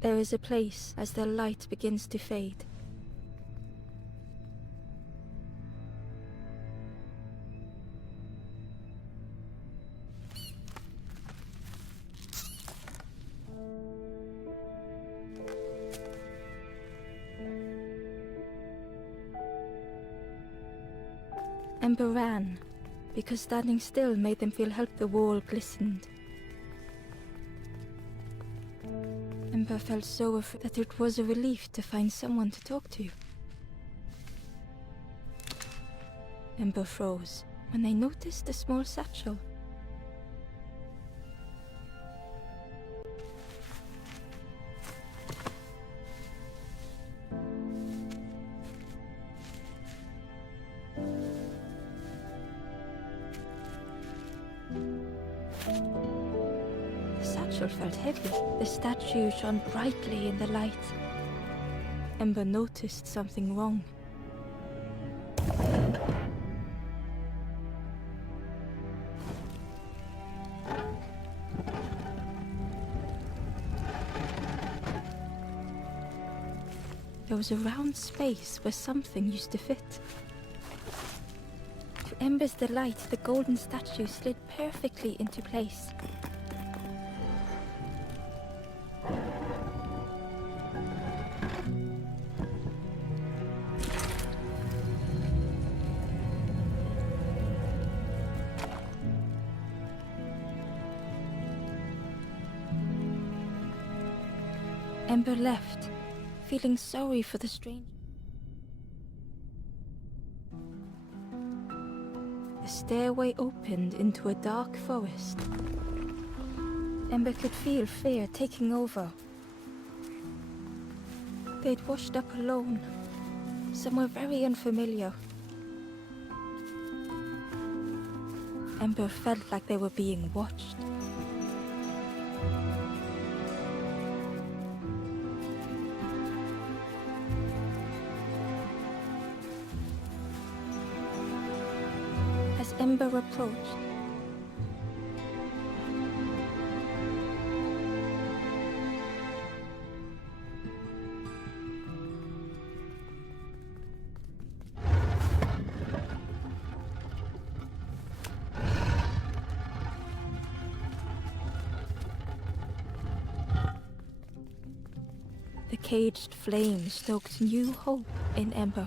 There is a place as the light begins to fade. Ember ran, because standing still made them feel help. The wall glistened. Ember felt so afraid that it was a relief to find someone to talk to. Ember froze when they noticed a small satchel. The satchel felt heavy. The statue shone brightly in the light. Ember noticed something wrong. There was a round space where something used to fit. To Ember's delight, the golden statue slid perfectly into place. Ember left, feeling sorry for the stranger. The stairway opened into a dark forest. Ember could feel fear taking over. They'd washed up alone, somewhere very unfamiliar. Ember felt like they were being watched. As Ember approached, the caged flame stoked new hope in Ember.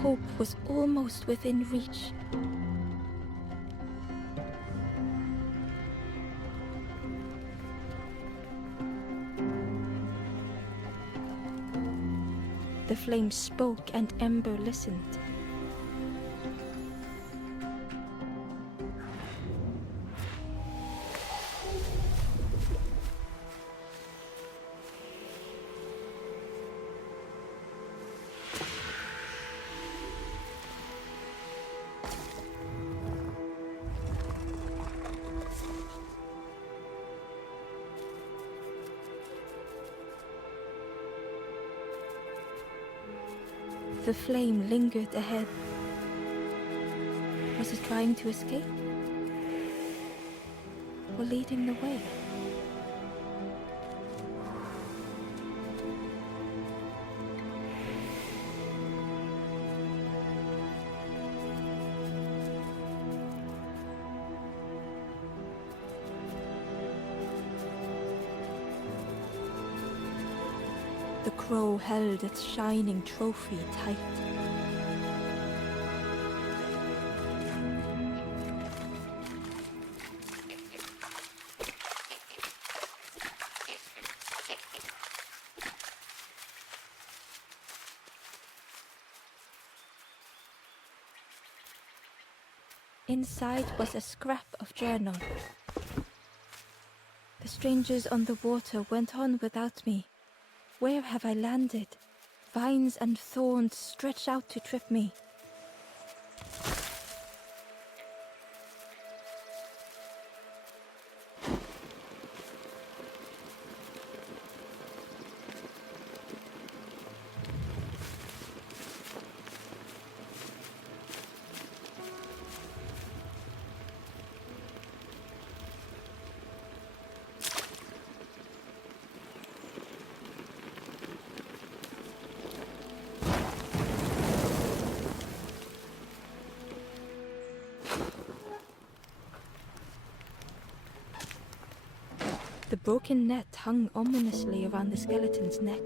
Hope was almost within reach. The flame spoke and Ember listened. The flame lingered ahead. Was it trying to escape? Or leading the way? The crow held its shining trophy tight. Inside was a scrap of journal. The strangers on the water went on without me. Where have I landed? Vines and thorns stretch out to trip me. The broken net hung ominously around the skeleton's neck.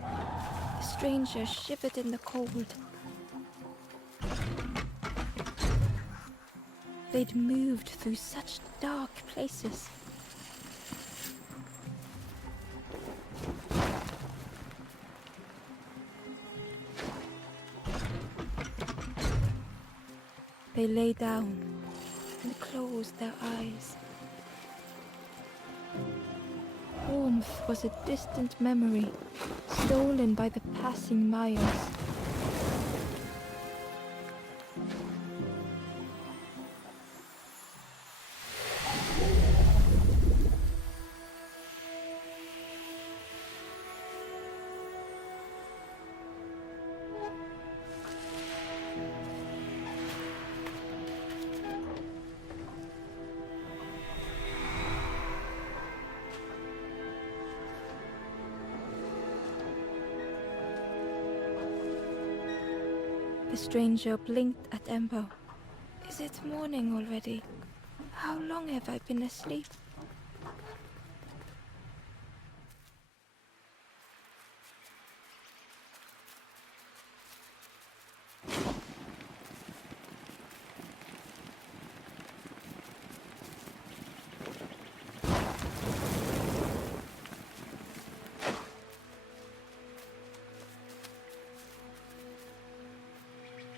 The stranger shivered in the cold. They'd moved through such dark places. They lay down and closed their eyes. Warmth was a distant memory, stolen by the passing miles. The stranger blinked at Ember. Is it morning already? How long have I been asleep?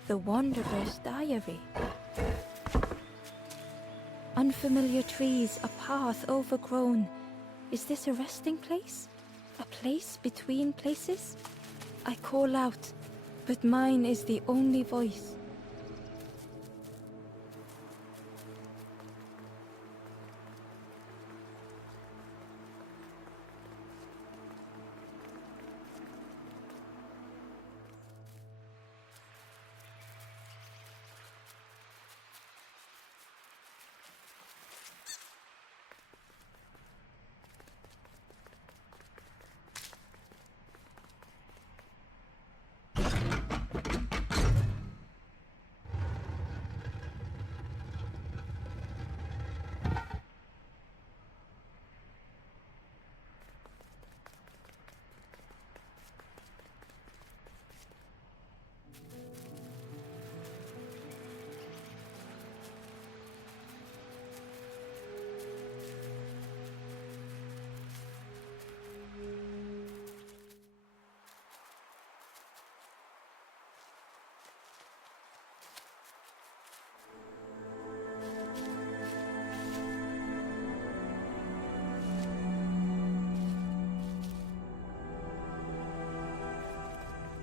The Wanderer's Diary. Unfamiliar trees, a path overgrown. Is this a resting place? A place between places? I call out, but mine is the only voice.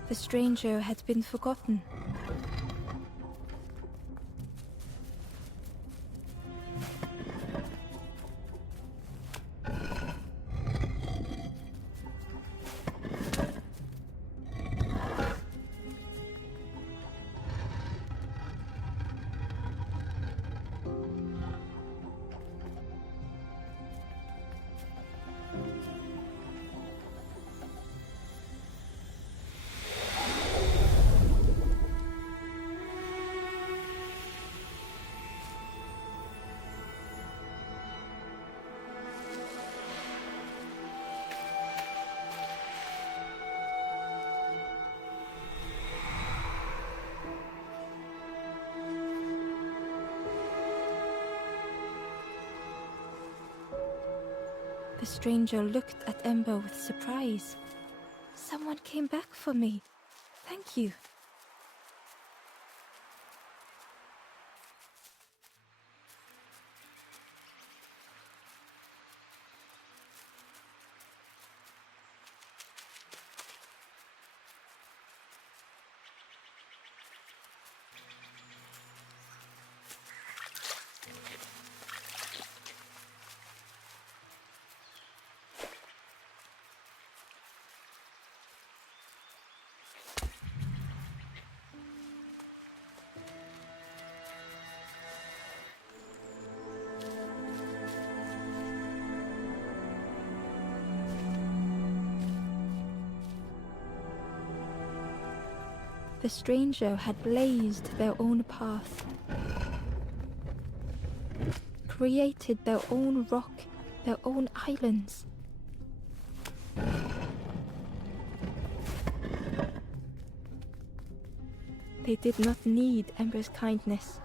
The stranger had been forgotten. The stranger looked at Ember with surprise. Someone came back for me. Thank you. The stranger had blazed their own path, created their own rock, their own islands. They did not need Ember's kindness.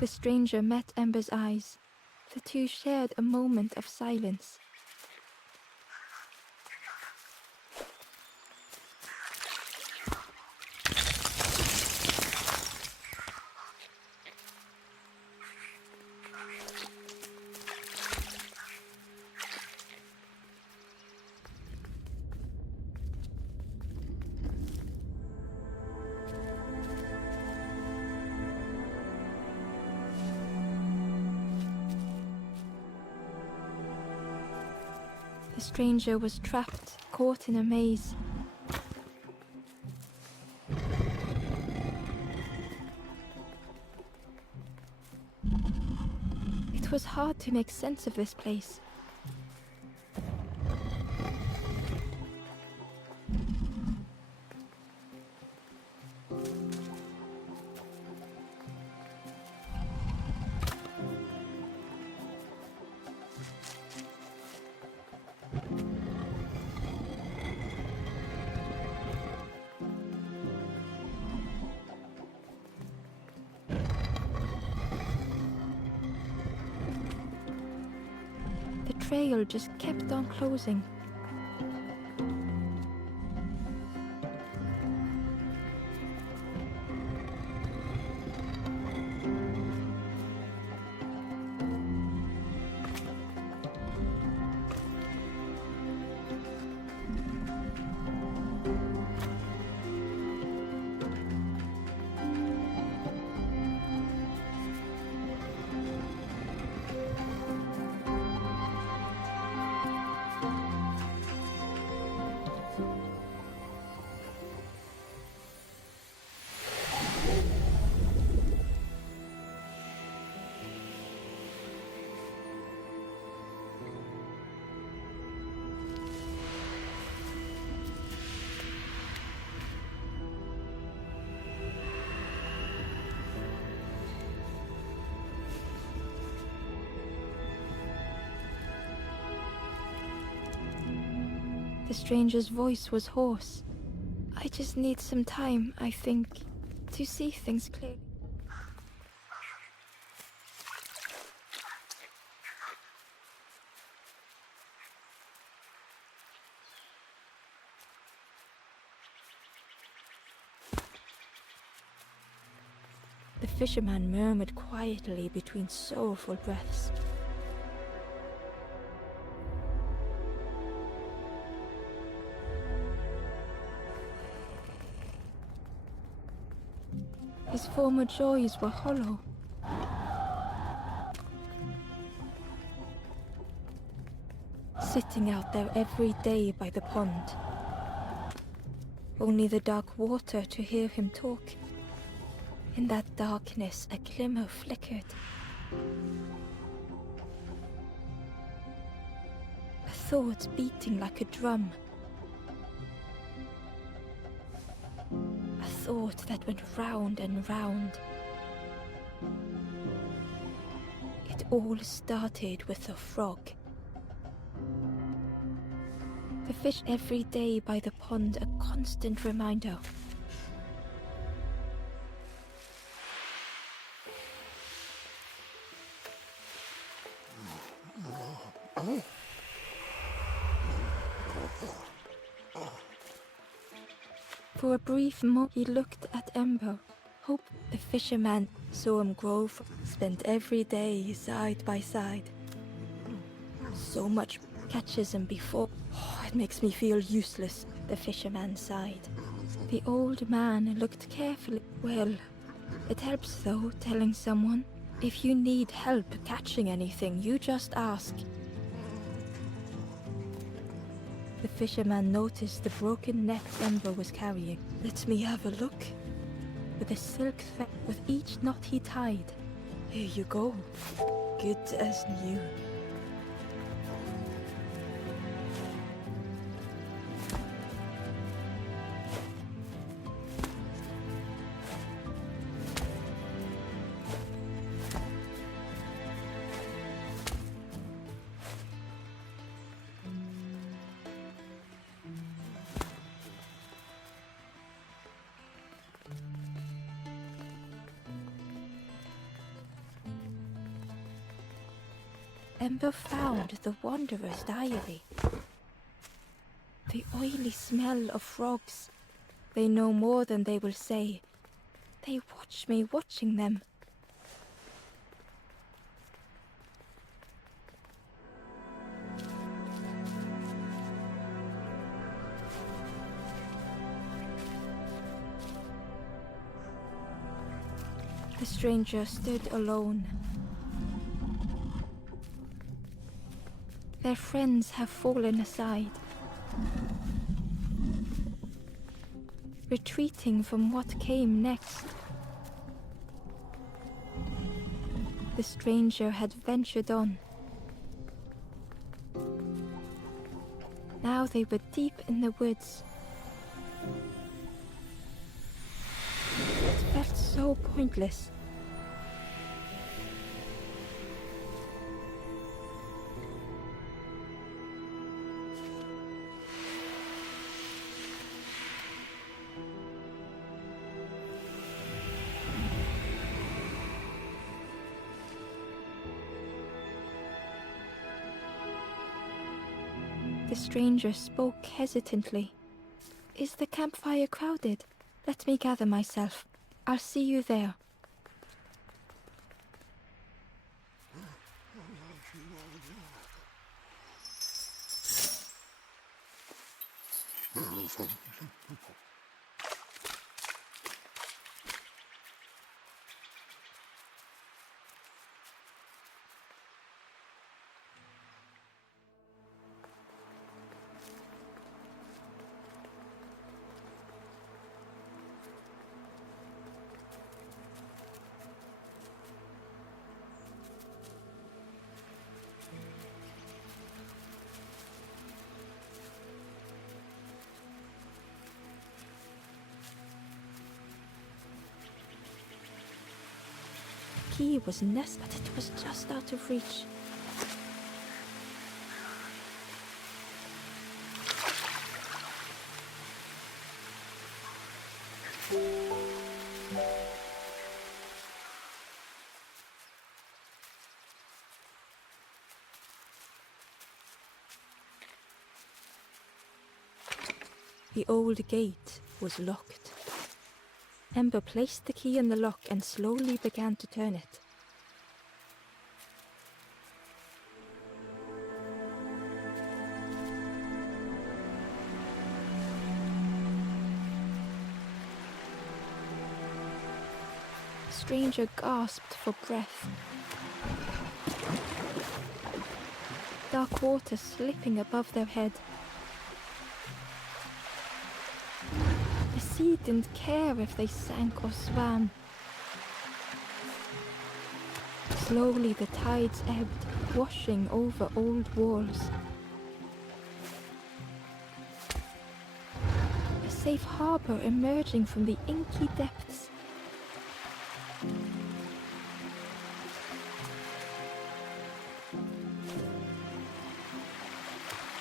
The stranger met Ember's eyes. The two shared a moment of silence. The stranger was trapped, caught in a maze. It was hard to make sense of this place. The trail just kept on closing. The stranger's voice was hoarse. I just need some time, I think, to see things clearly. The fisherman murmured quietly between sorrowful breaths. His former joys were hollow. Sitting out there every day by the pond. Only the dark water to hear him talk. In that darkness, a glimmer flickered. A thought beating like a drum. A thought that went round and round. It all started with a frog. The fish every day by the pond, a constant reminder. For a brief moment, he looked at Ember. Hope the fisherman saw him grow, spent every day side by side. So much catches him before. Oh, it makes me feel useless, the fisherman sighed. The old man looked carefully. Well, it helps though, telling someone. If you need help catching anything, you just ask. The fisherman noticed the broken net Ember was carrying. Let me have a look. With a silk thread, with each knot he tied. Here you go. Good as new. Ember found the Wanderer's diary. The oily smell of frogs. They know more than they will say. They watch me watching them. The stranger stood alone. Their friends have fallen aside, retreating from what came next. The stranger had ventured on. Now they were deep in the woods. It felt so pointless. The stranger spoke hesitantly. Is the campfire crowded? Let me gather myself. I'll see you there. Key was nest, but it was just out of reach. The old gate was locked. Ember placed the key in the lock and slowly began to turn it. The stranger gasped for breath. Dark water slipping above their head. The sea didn't care if they sank or swam. Slowly the tides ebbed, washing over old walls. A safe harbor emerging from the inky depths.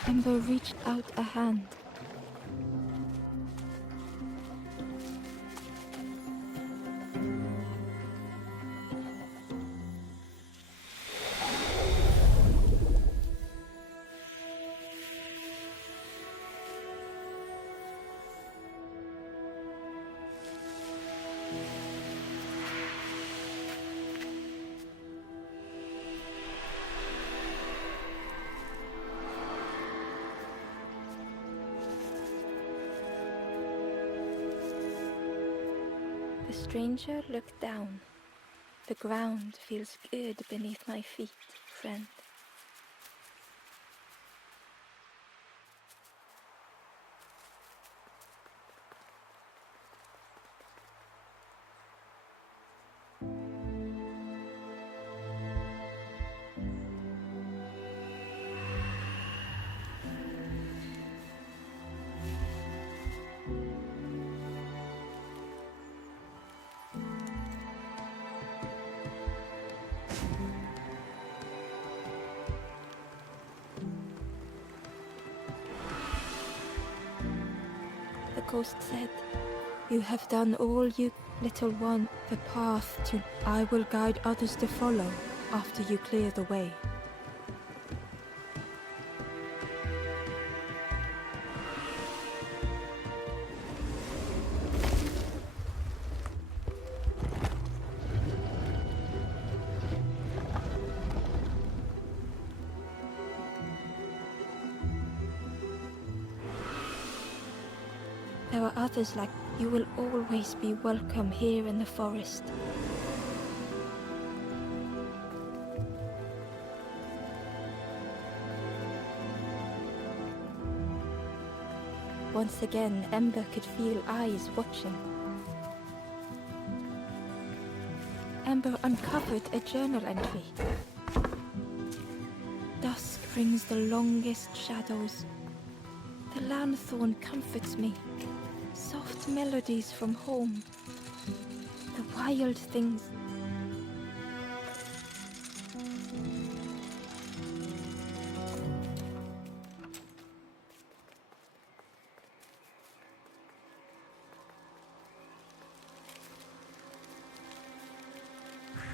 Ember reached out a hand. stranger, look down. The ground feels good beneath my feet, friend. The ghost said, "You have done all you, little one. The path to I will guide others to follow after you clear the way." There are others like you. Will always be welcome here in the forest. Once again, Ember could feel eyes watching. Ember uncovered a journal entry. Dusk brings the longest shadows. The lanthorn comforts me. Soft melodies from home. The wild things.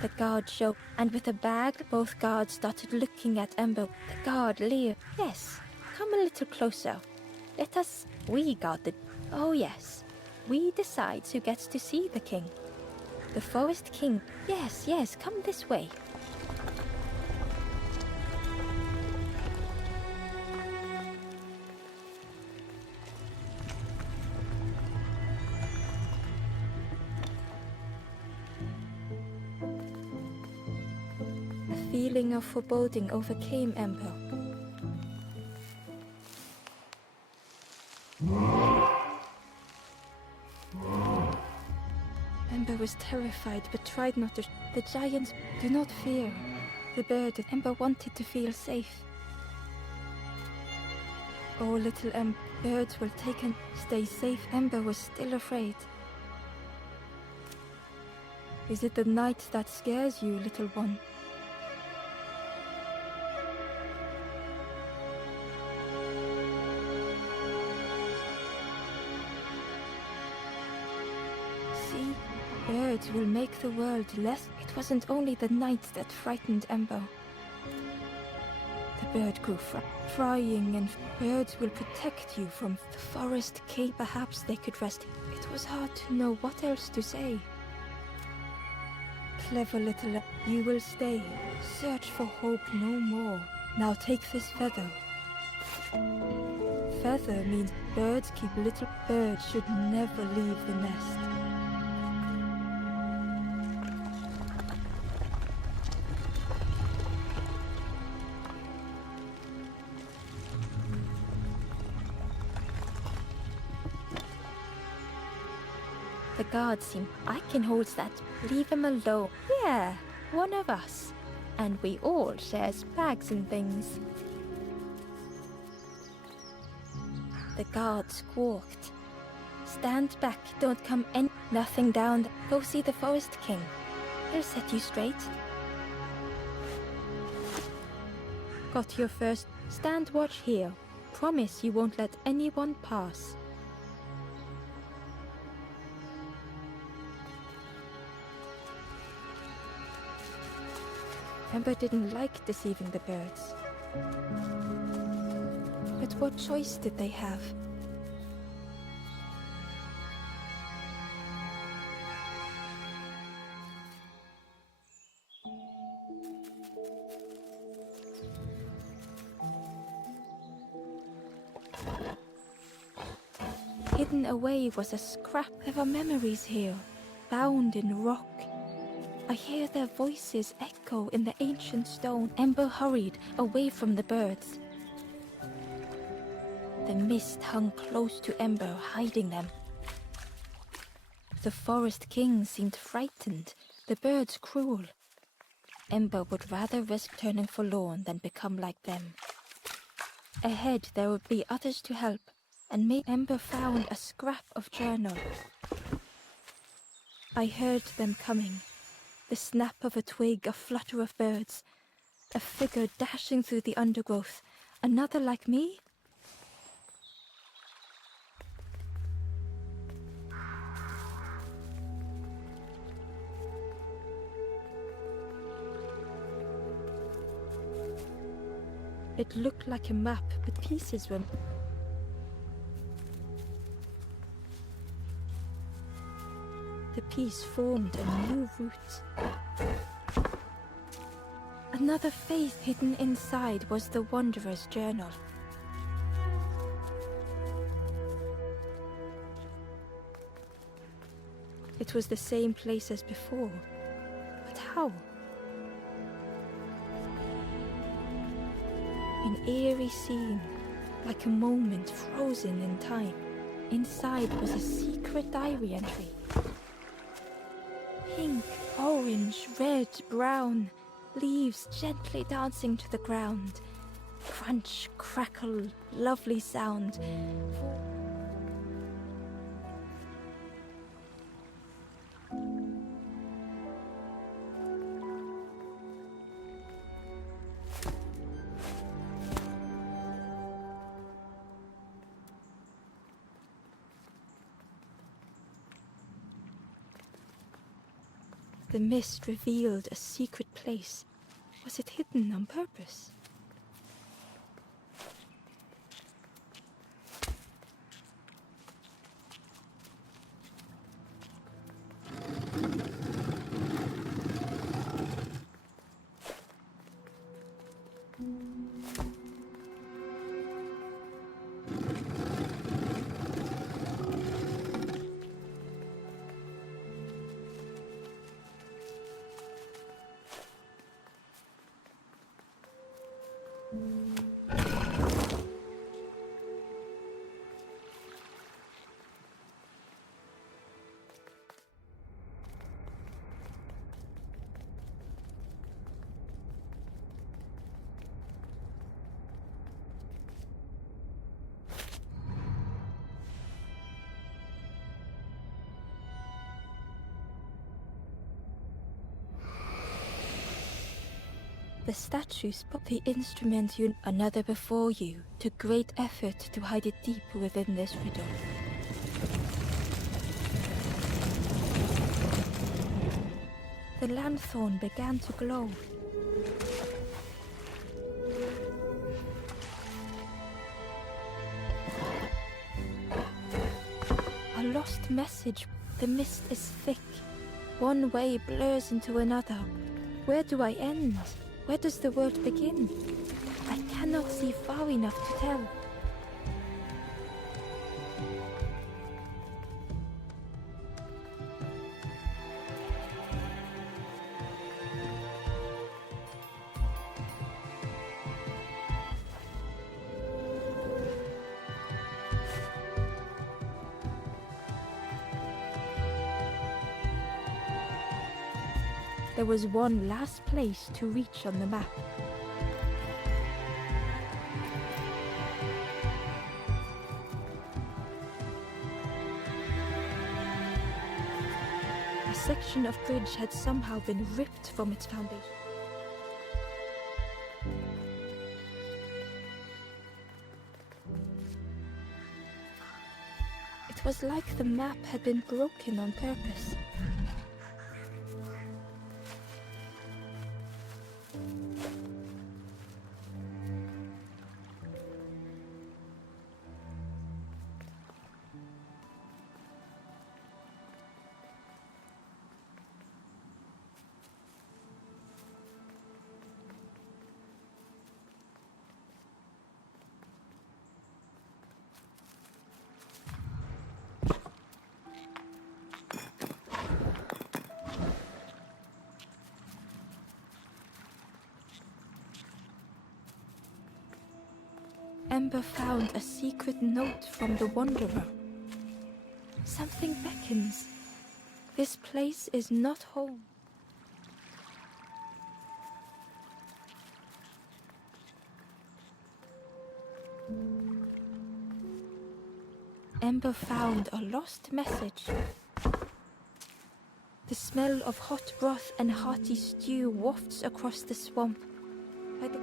The guard showed, and with a bag, both guards started looking at Ember. The guard leered. "Yes, come a little closer. Let us. We guard the. Oh yes, we decide who gets to see the king. The forest king. Yes, yes, come this way." A feeling of foreboding overcame Ember. Ember was terrified but tried not to. The giants. Do not fear. The bird. Ember wanted to feel safe. Oh, little birds will take and stay safe. Ember was still afraid. Is it the night that scares you, little one? See? Birds will make the world less. It wasn't only the night that frightened Ember. The bird grew flying, and birds will protect you from the forest king. Perhaps they could rest. It was hard to know what else to say. Clever little, you will stay. Search for hope no more. Now take this feather. Feather means birds keep little. Birds should never leave the nest. The guard seemed, "I can hold that. Leave him alone." "Yeah, one of us. And we all shares bags and things." The guard squawked. "Stand back, don't come in. Nothing down. Go see the forest king. He'll set you straight." Got your first. Stand watch here. Promise you won't let anyone pass. Ember didn't like deceiving the birds. But what choice did they have? Hidden away was a scrap. There were memories here. bound in rock. I hear their voices echo in the ancient stone. Ember hurried away from the birds. The mist hung close to Ember, hiding them. The forest king seemed frightened, the birds cruel. Ember would rather risk turning forlorn than become like them. Ahead there would be others to help, and Ember found a scrap of journal. I heard them coming. The snap of a twig, a flutter of birds, a figure dashing through the undergrowth. Another like me? It looked like a map, but pieces were... The piece formed a new route. Another faith hidden inside was the Wanderer's journal. It was the same place as before, but how? An eerie scene, like a moment frozen in time. Inside was a secret diary entry. Pink, orange, red, brown, leaves gently dancing to the ground. Crunch, crackle, lovely sound. The mist revealed a secret place. Was it hidden on purpose? The statue spoke. The instrument another before you took great effort to hide it deep within this riddle. The lanthorn began to glow. A lost message. The mist is thick. One way blurs into another. Where do I end? Where does the world begin? I cannot see far enough to tell. There was one last place to reach on the map. A section of bridge had somehow been ripped from its foundation. It was like the map had been broken on purpose. Ember found a secret note from the Wanderer. Something beckons. This place is not home. Ember found a lost message. The smell of hot broth and hearty stew wafts across the swamp. By the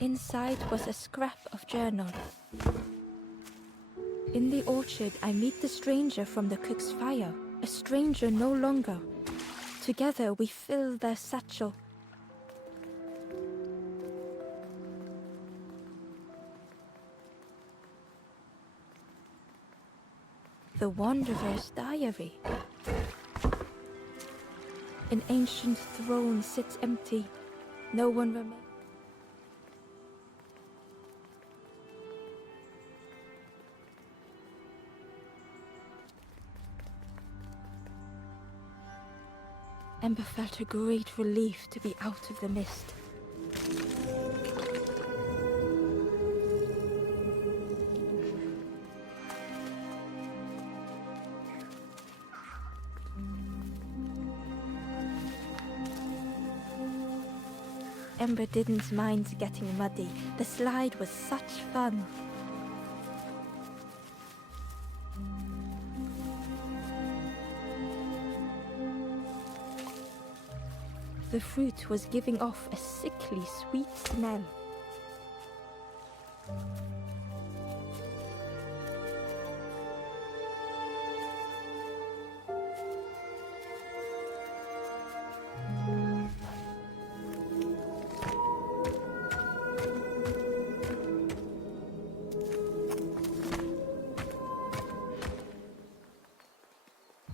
Inside was a scrap of journal. In the orchard, I meet the stranger from the cook's fire, a stranger no longer. Together we fill their satchel. The Wanderer's diary. An ancient throne sits empty. No one remains. Ember felt a great relief to be out of the mist. Ember didn't mind getting muddy. The slide was such fun. The fruit was giving off a sickly sweet smell.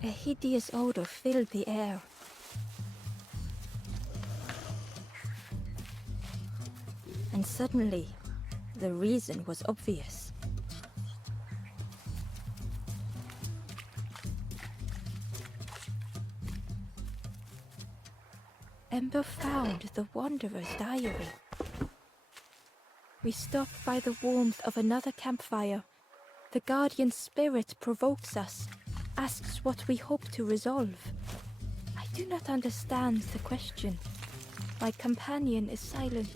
A hideous odor filled the air. And suddenly, the reason was obvious. Ember found the Wanderer's diary. We stop by the warmth of another campfire. The guardian spirit provokes us, asks what we hope to resolve. I do not understand the question. My companion is silent.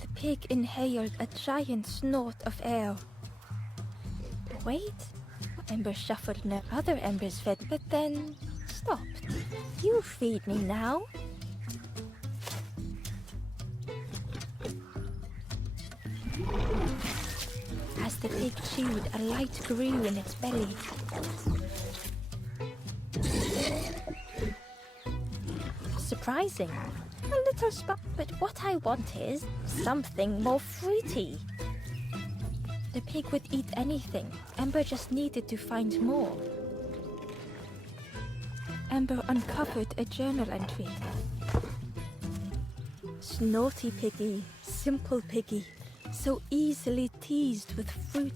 The pig inhaled a giant snort of air. Wait. Ember shuffled near other embers fed, but then stopped. You feed me now. As the pig chewed, a light grew in its belly. Surprising. A little spark, but what I want is something more fruity. The pig would eat anything. Ember just needed to find more. Ember uncovered a journal entry. Snorty piggy, simple piggy, so easily teased with fruit.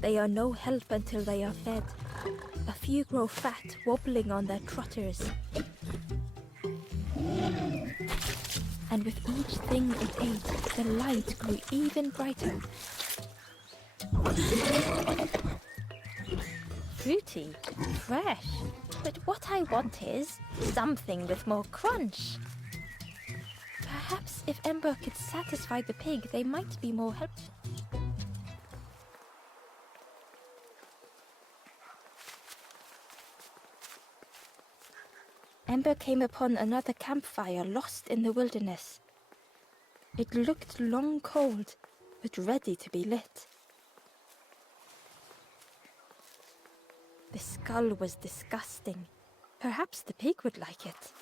They are no help until they are fed. A few grow fat, wobbling on their trotters. And with each thing it ate, the light grew even brighter. Fruity, fresh, but what I want is something with more crunch. Perhaps if Ember could satisfy the pig, they might be more helpful. Ember came upon another campfire lost in the wilderness. It looked long cold, but ready to be lit. The skull was disgusting. Perhaps the pig would like it.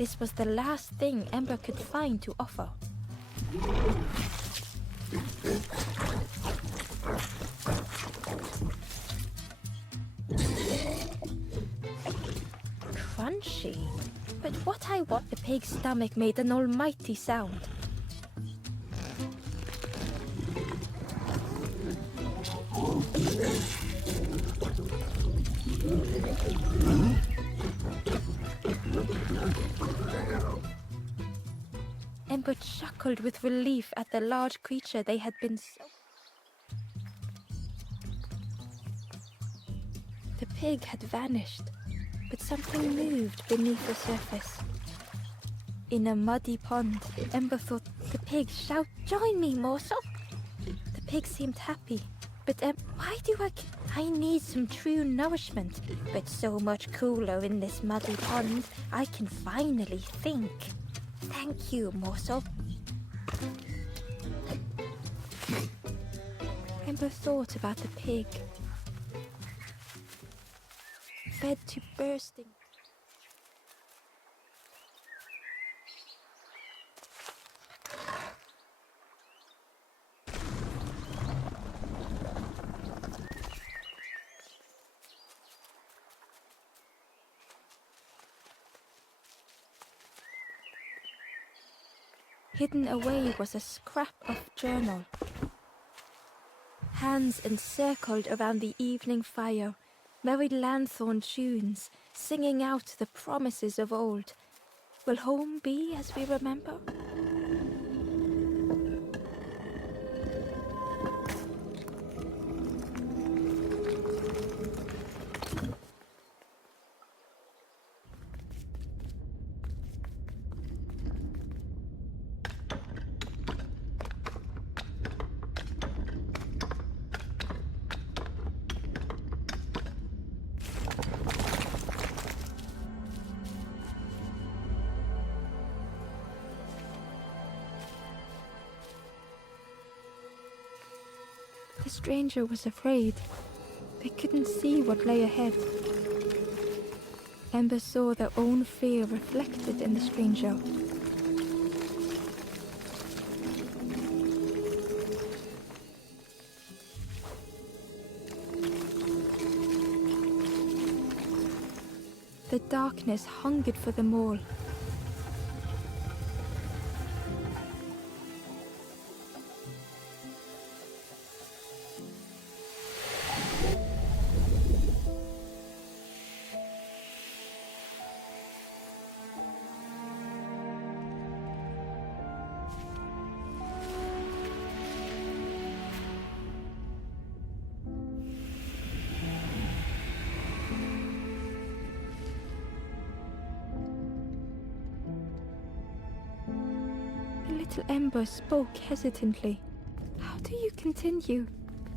This was the last thing Ember could find to offer. Crunchy? But what I want, the pig's stomach made an almighty sound. Ember chuckled with relief at the large creature they had been so... The pig had vanished, but something moved beneath the surface. In a muddy pond, Ember thought the pig shout, "Join me, morsel!" The pig seemed happy, but why do I need some true nourishment, but so much cooler in this muddy pond, I can finally think. Thank you, morsel. Ember thought about the pig. Fed to bursting. Hidden away was a scrap of journal. Hands encircled around the evening fire, merry lanthorn tunes, singing out the promises of old. Will home be as we remember? The stranger was afraid. They couldn't see what lay ahead. Ember saw their own fear reflected in the stranger. The darkness hungered for them all. Little Ember spoke hesitantly. How do you continue,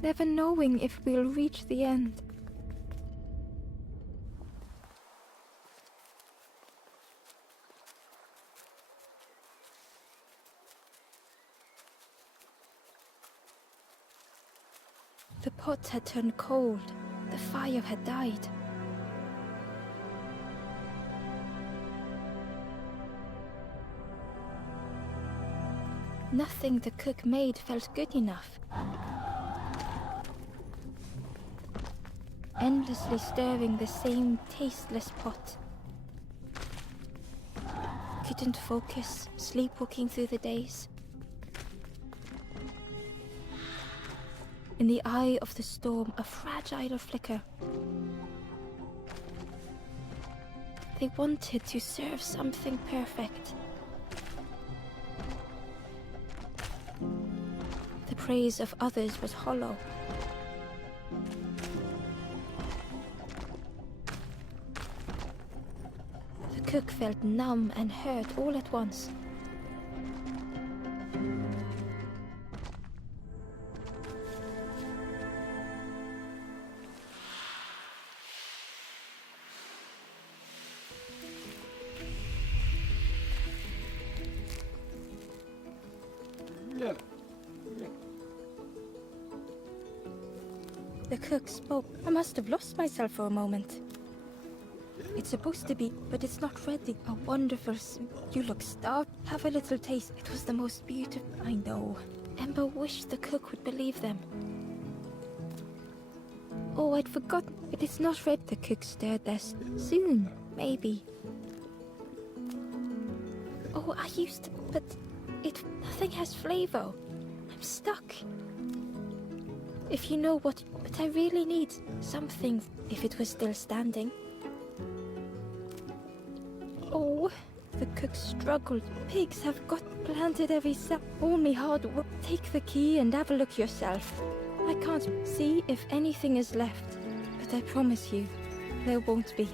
never knowing if we'll reach the end? The pot had turned cold. The fire had died. Nothing the cook made felt good enough. Endlessly stirring the same tasteless pot. Couldn't focus, sleepwalking through the days. In the eye of the storm, a fragile flicker. They wanted to serve something perfect. The praise of others was hollow. The cook felt numb and hurt all at once. The cook spoke. I must have lost myself for a moment. It's supposed to be, but it's not ready. A wonderful You look starved. Have a little taste. It was the most beautiful. I know. Ember wished the cook would believe them. Oh, I'd forgotten. It is not ready. The cook stirred this. Soon, maybe. Oh, I used to, but nothing has flavor. I'm stuck. If you know what, but I really need something if it was still standing. Oh, the cook struggled. Pigs have got planted every only hard work. Take the key and have a look yourself. I can't see if anything is left, but I promise you, there won't be.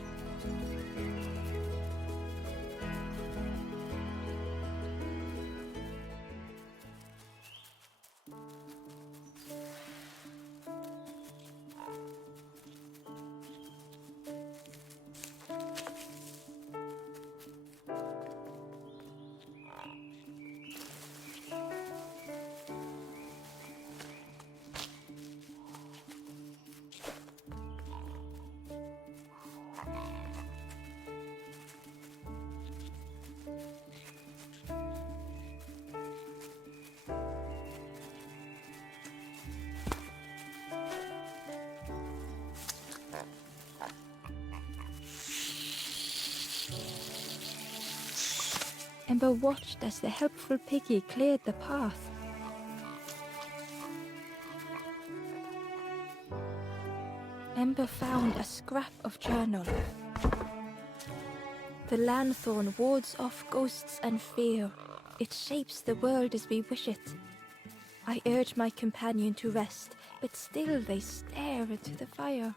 Ember watched as the helpful piggy cleared the path. Ember found a scrap of journal. The lanthorn wards off ghosts and fear. It shapes the world as we wish it. I urge my companion to rest, but still they stare into the fire.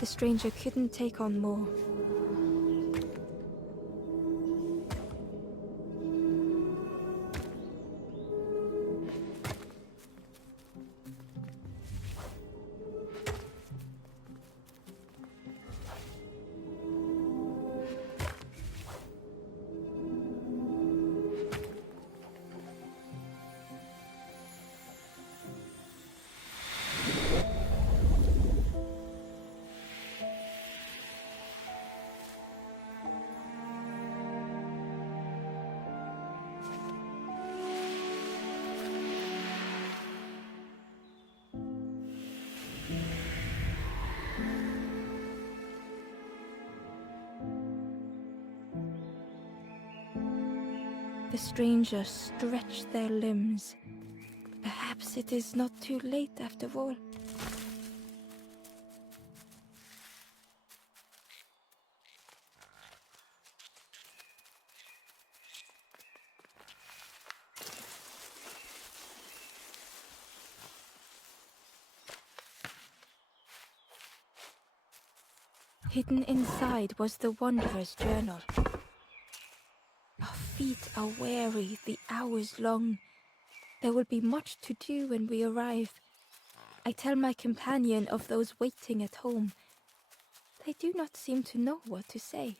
The stranger couldn't take on more. The strangers stretched their limbs. Perhaps it is not too late after all. Hidden inside was the Wanderer's journal. Our feet are weary, the hours long. There will be much to do when we arrive. I tell my companion of those waiting at home. They do not seem to know what to say.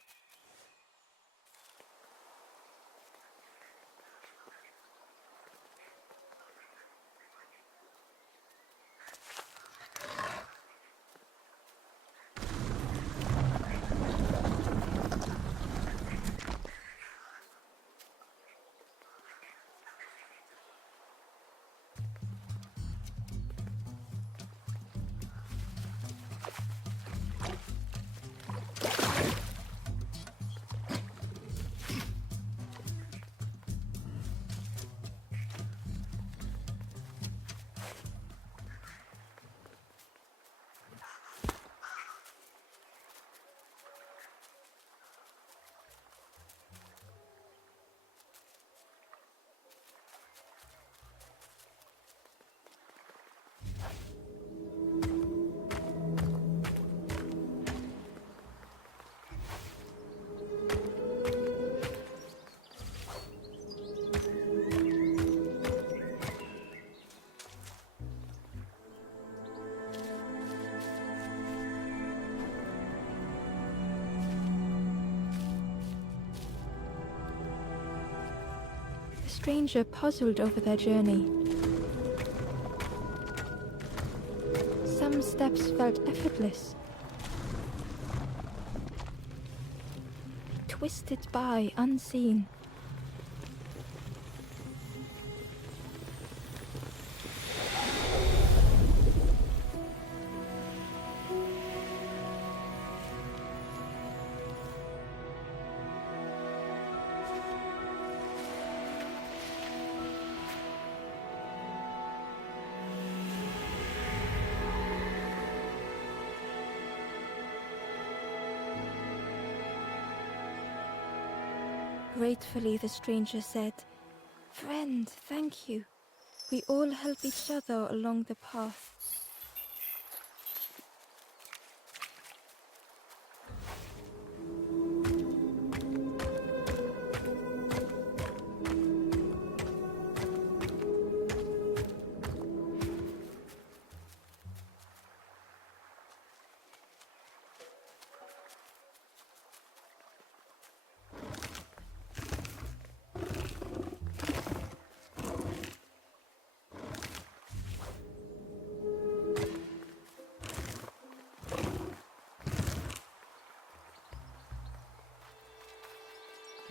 stranger puzzled over their journey. Some steps felt effortless, twisted by unseen. Gratefully, the stranger said, "Friend, thank you. We all help each other along the path."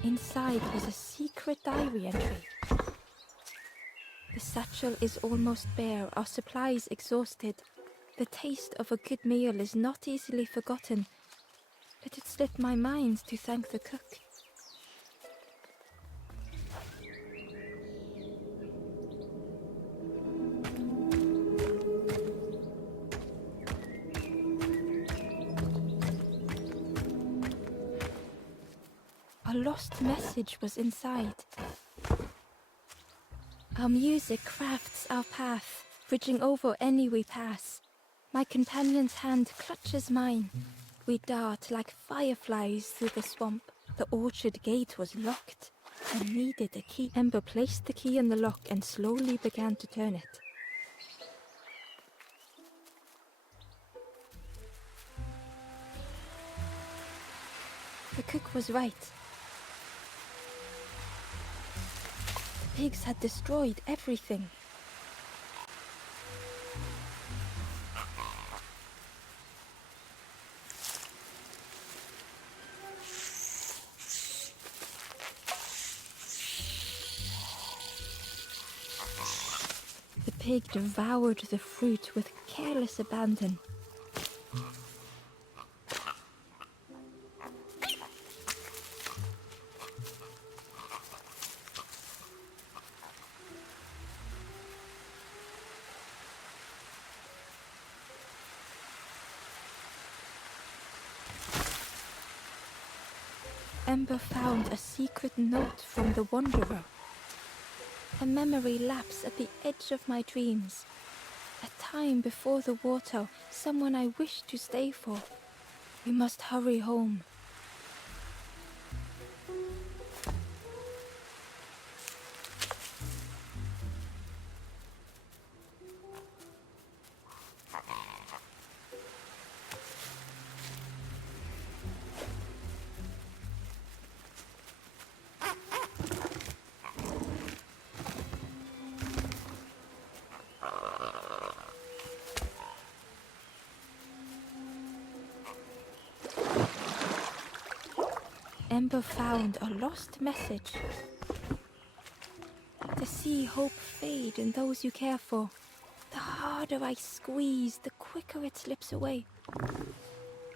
Inside was a secret diary entry. The satchel is almost bare, our supplies exhausted. The taste of a good meal is not easily forgotten, but it slipped my mind to thank the cook. A lost message was inside. Our music crafts our path, bridging over any we pass. My companion's hand clutches mine. We dart like fireflies through the swamp. The orchard gate was locked and needed a key. Ember placed the key in the lock and slowly began to turn it. The cook was right. The pigs had destroyed everything. The pig devoured the fruit with careless abandon. Ember found a secret note from the Wanderer. A memory lapse at the edge of my dreams. A time before the water, someone I wished to stay for. We must hurry home. Ember found a lost message. To see hope fade in those you care for. The harder I squeeze, the quicker it slips away.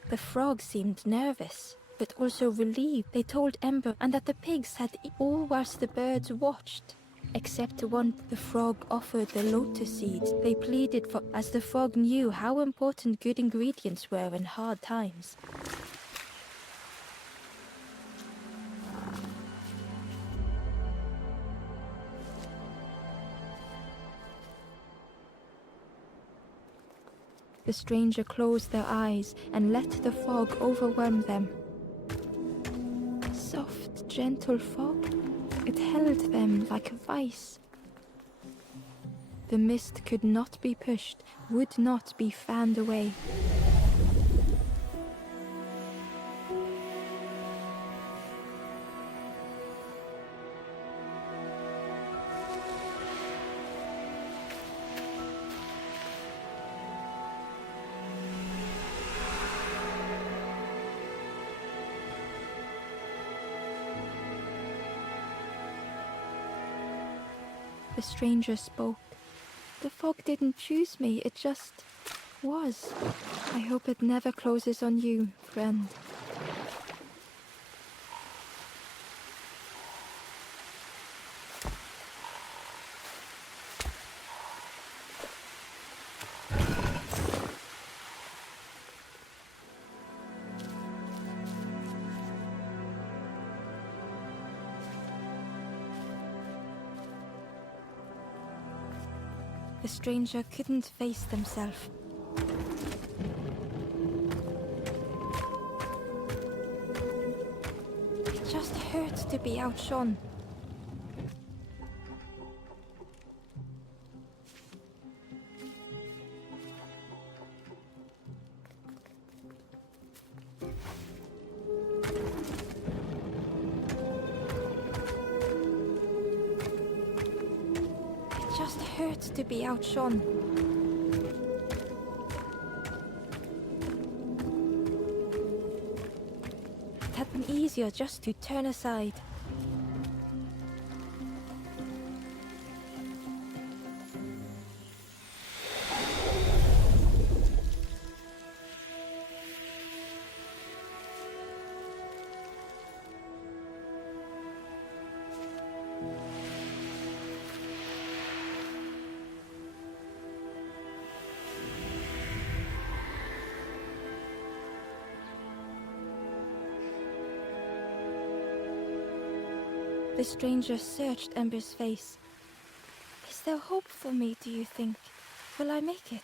The frog seemed nervous, but also relieved. They told Ember and that the pigs had all whilst the birds watched. Except one, the frog offered the lotus seeds. They pleaded for, as the frog knew how important good ingredients were in hard times. The stranger closed their eyes and let the fog overwhelm them. Soft, gentle fog, it held them like a vice. The mist could not be pushed, would not be fanned away. The stranger spoke. The fog didn't choose me, it just was. I hope it never closes on you, friend. The stranger couldn't face themselves. It just hurts to be outshone. It just hurts to be outshone. It had been easier just to turn aside. The stranger searched Ember's face. Is there hope for me, do you think? Will I make it?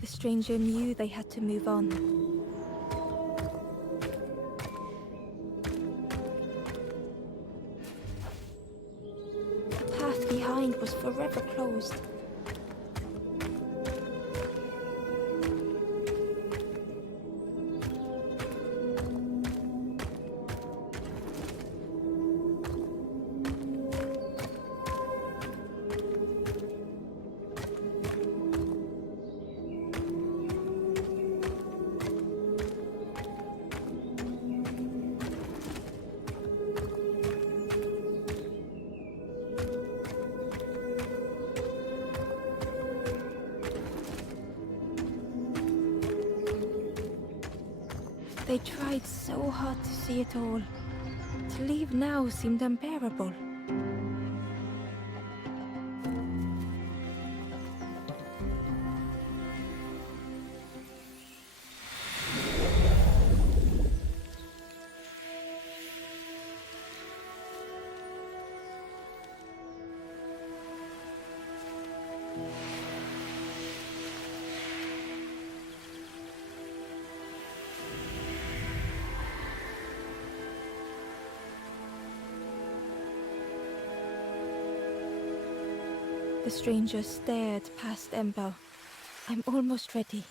The stranger knew they had to move on. The path behind was forever closed. They tried so hard to see it all. To leave now seemed unbearable. The stranger stared past Ember. I'm almost ready.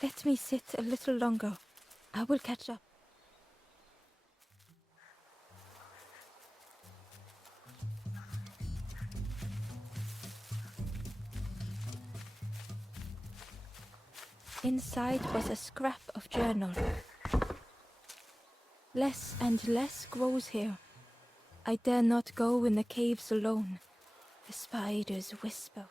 Let me sit a little longer. I will catch up. Inside was a scrap of journal. Less and less grows here. I dare not go in the caves alone. The spiders whisper.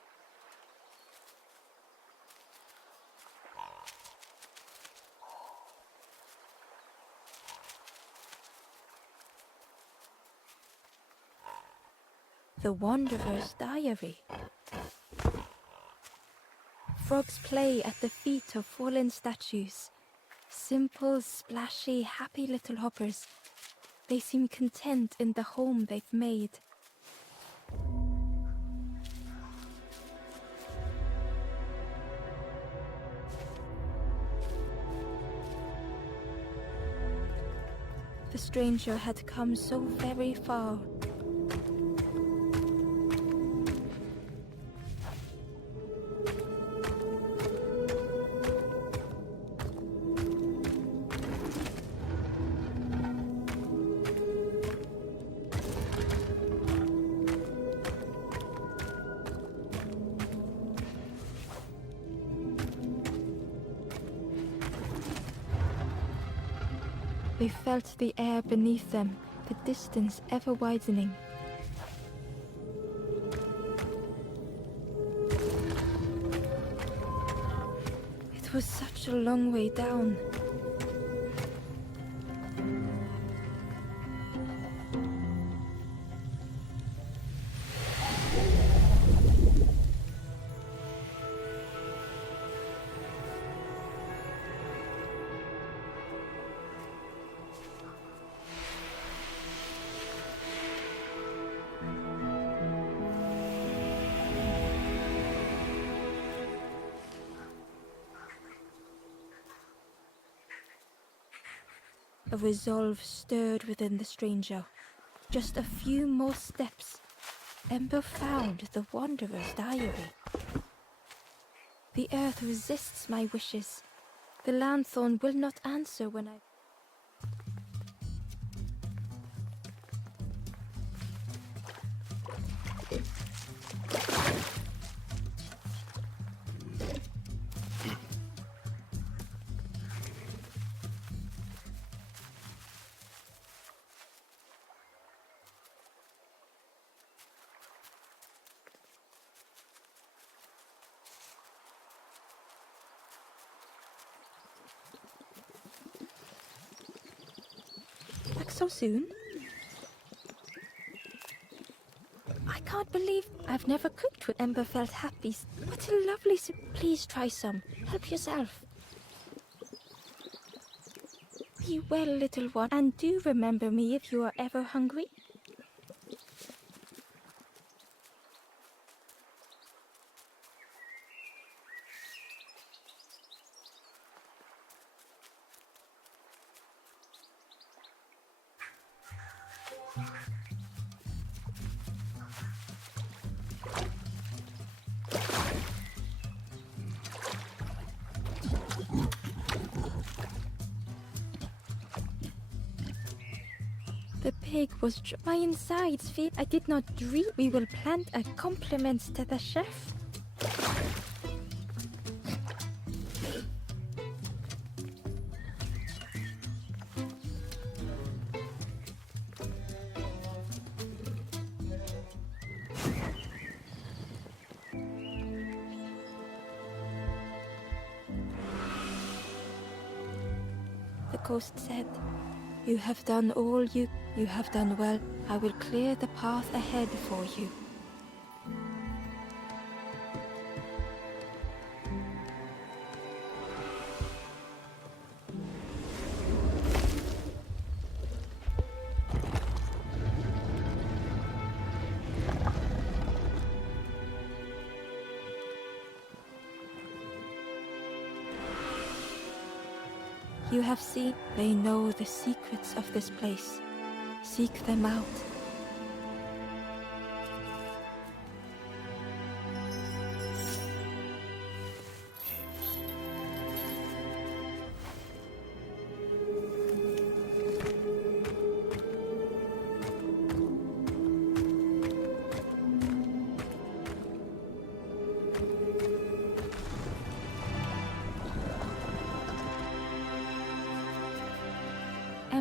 The Wanderer's Diary. Frogs play at the feet of fallen statues. Simple, splashy, happy little hoppers. They seem content in the home they've made. The stranger had come so very far. They felt the air beneath them, the distance ever widening. It was such a long way down. A resolve stirred within the stranger. Just a few more steps. Ember found the Wanderer's Diary. The earth resists my wishes. The lanthorn will not answer when I... Back so soon? I can't believe I've never cooked with Ember felt happy. What a lovely... Please try some. Help yourself. Be well, little one, and do remember me if you are ever hungry. The pig was my insides feel. I did not dream we will plant a compliment to the chef. The ghost said, "You have done all you have done well. I will clear the path ahead for you." You have seen, they know the secrets of this place. Seek them out.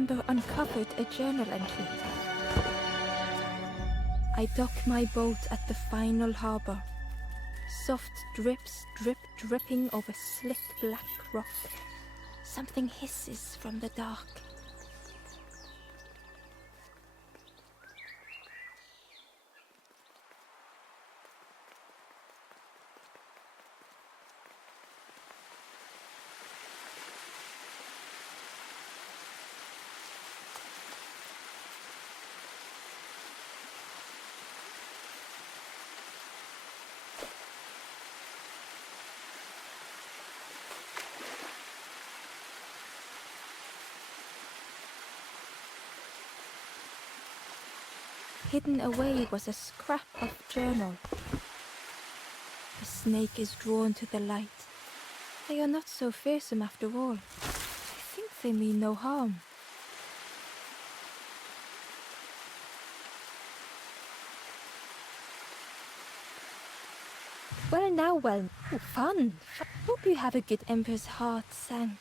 Ember uncovered a journal entry. I dock my boat at the final harbor. Soft drips drip dripping over slick black rock. Something hisses from the dark. Hidden away was a scrap of journal. The snake is drawn to the light. They are not so fearsome after all. I think they mean no harm. Well, fun. Hope you have a good Ember's heart sank.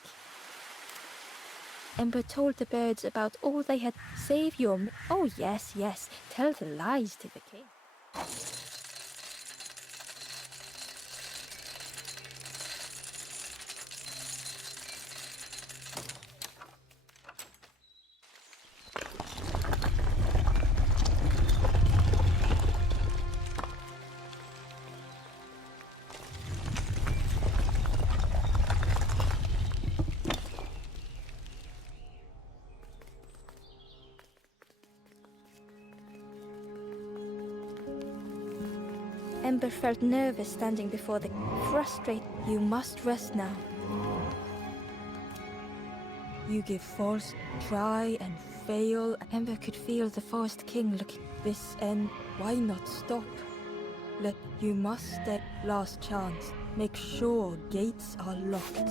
Ember told the birds about all they had. Save your... Oh, yes. Tell the lies to the king. Ember felt nervous standing before the... Frustrated. You must rest now. You give false, try and fail. Ember could feel the Forest King looking. This end. Why not stop? You must stay. Last chance. Make sure gates are locked.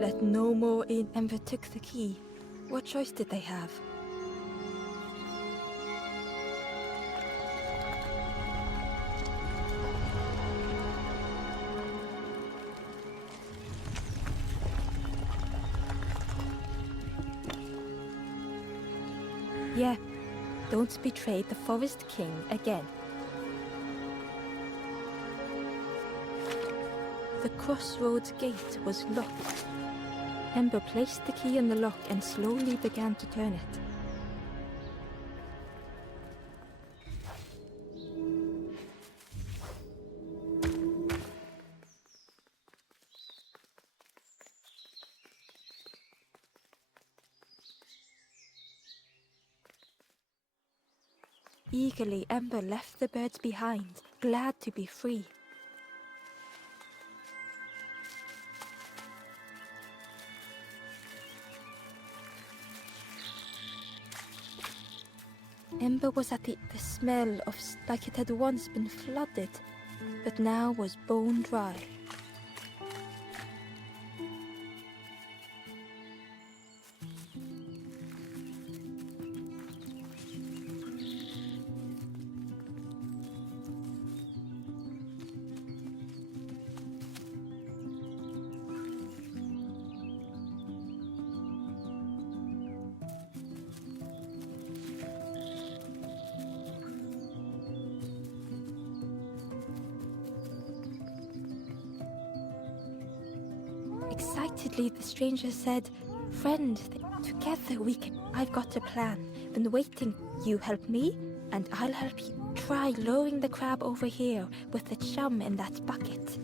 Let no more in. Ember took the key. What choice did they have? Yeah, don't betray the Forest King again. The crossroads gate was locked. Ember placed the key in the lock and slowly began to turn it. Eagerly, Ember left the birds behind, glad to be free. Ember was at the smell of like it had once been flooded, but now was bone dry. Excitedly, the stranger said, "Friend, together we can... I've got a plan. Been waiting. You help me, and I'll help you. Try lowering the crab over here with the chum in that bucket."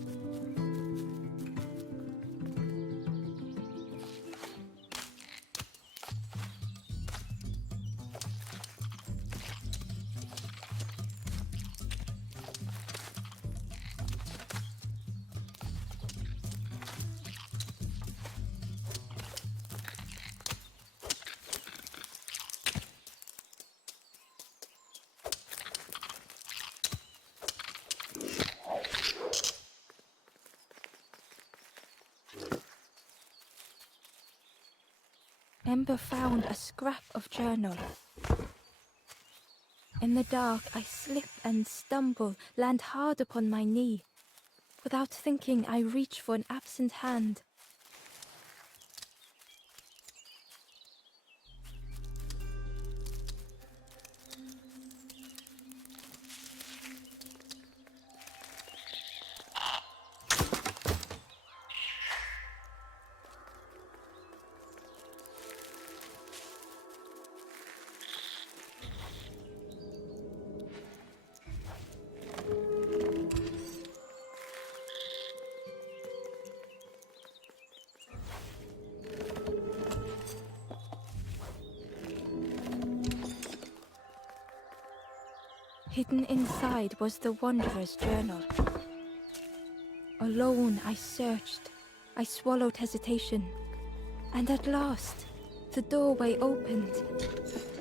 Ember found a scrap of journal. In the dark, I slip and stumble, land hard upon my knee. Without thinking, I reach for an absent hand. Hidden inside was the Wanderer's journal. Alone I searched. I swallowed hesitation. And at last, the doorway opened.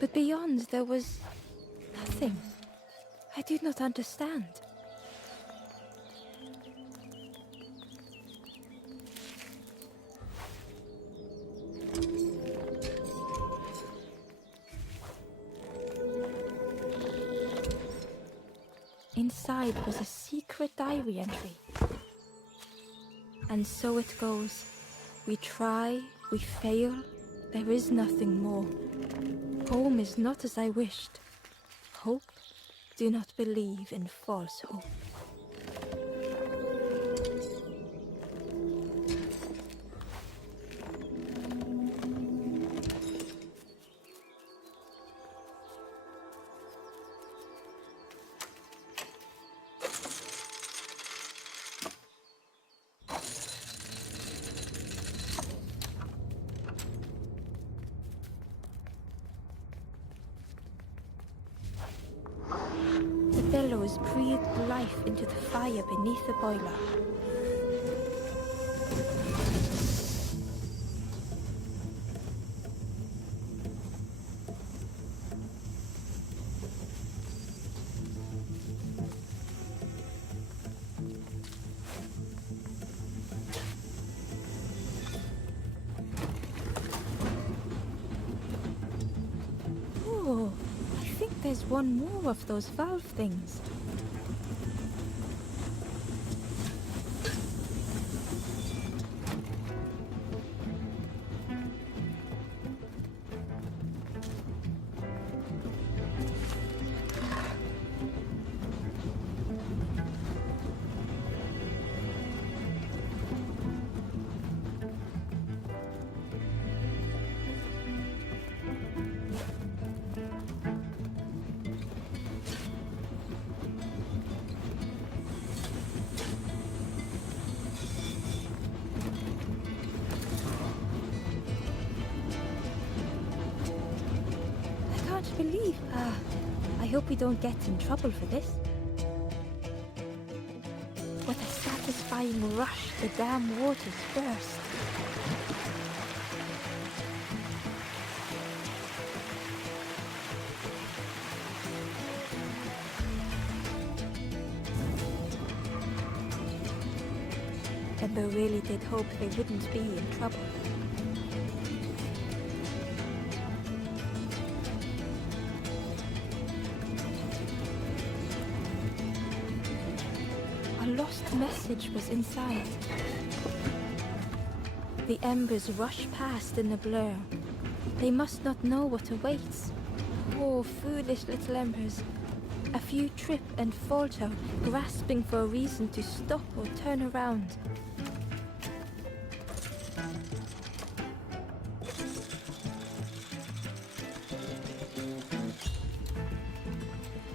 But beyond there was nothing. I do not understand. Inside was a secret diary entry. And so it goes. We try, we fail, there is nothing more. Home is not as I wished. Hope, do not believe in false hope. The bellows breathed life into the fire beneath the boiler. Oh, I think there's one more of those valve things. I can't believe. I hope we don't get in trouble for this. What a satisfying rush the dam waters burst. Ember really did hope they wouldn't be in trouble. A lost message was inside. The embers rush past in a blur. They must not know what awaits. Oh, foolish little embers. A few trip and falter, grasping for a reason to stop or turn around.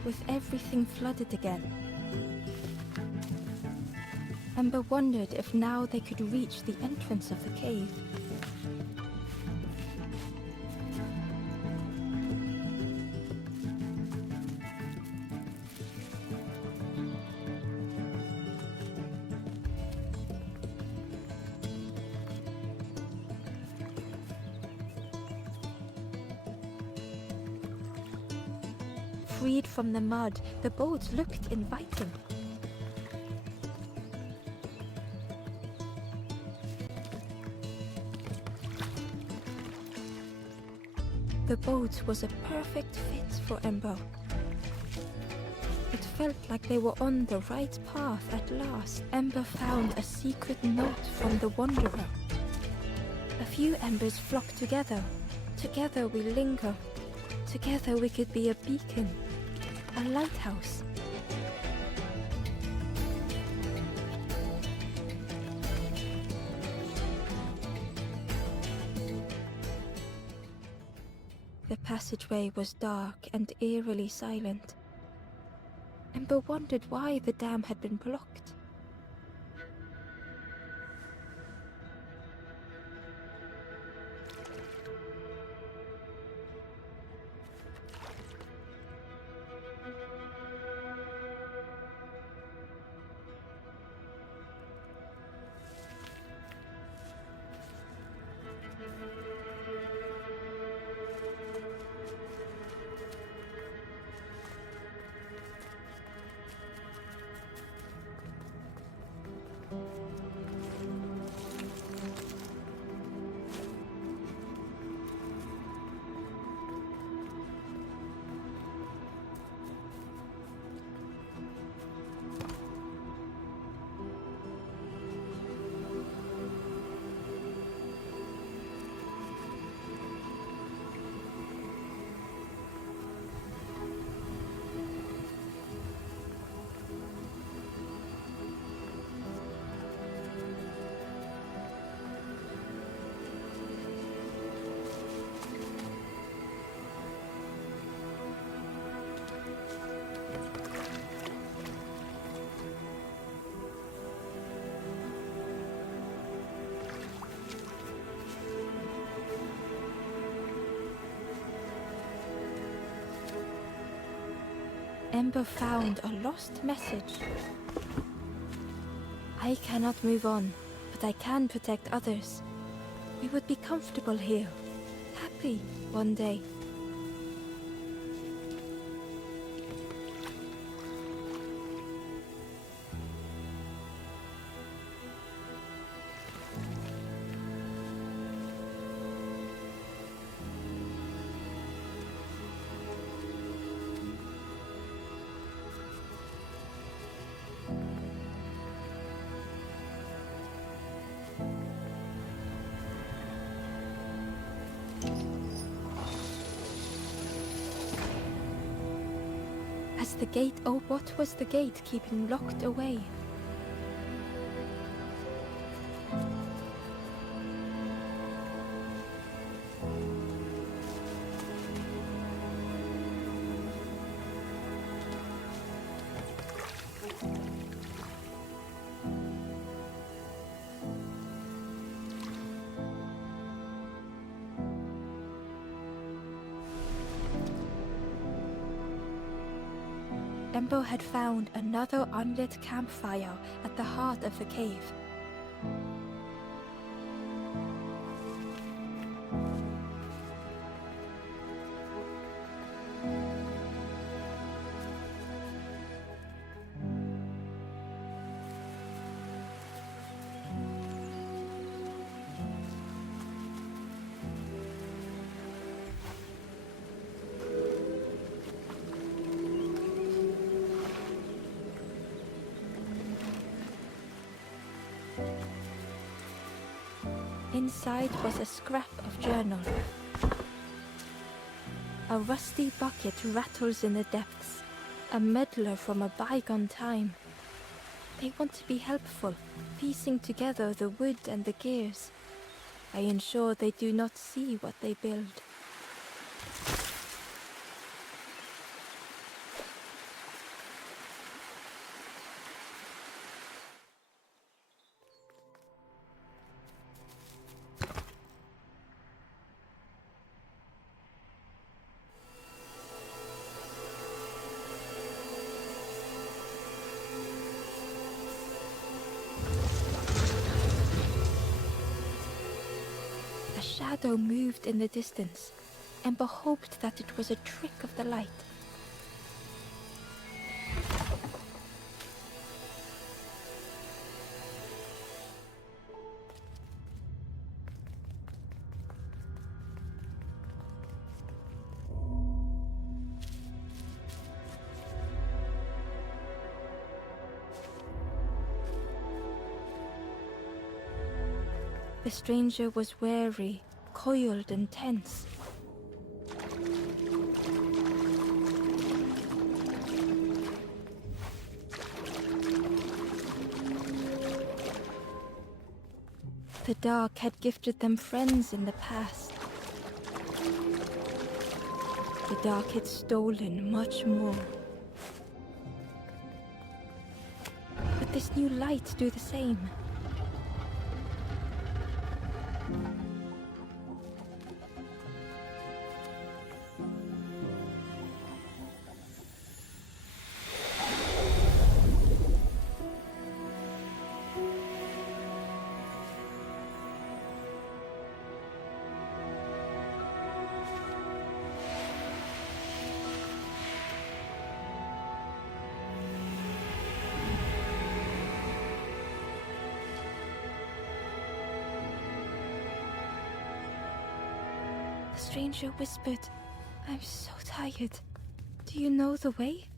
With everything flooded again, Ember wondered if now they could reach the entrance of the cave. Freed from the mud, the boat looked inviting. The boat was a perfect fit for Ember. It felt like they were on the right path at last. Ember found a secret note from the Wanderer. A few embers flocked together. Together we linger. Together we could be a beacon. A lighthouse. The passageway was dark and eerily silent. Ember wondered why the dam had been blocked. Ember found a lost message. I cannot move on, but I can protect others. We would be comfortable here, happy one day. As the gate, oh, what was the gate keeping locked away? Ember had found another unlit campfire at the heart of the cave. Inside was a scrap of journal. A rusty bucket rattles in the depths, a meddler from a bygone time. They want to be helpful, piecing together the wood and the gears. I ensure they do not see what they build. A shadow moved in the distance. Ember hoped that it was a trick of the light. The stranger was wary, coiled and tense. The dark had gifted them friends in the past. The dark had stolen much more. Would this new light do the same? The stranger whispered, "I'm so tired. Do you know the way?"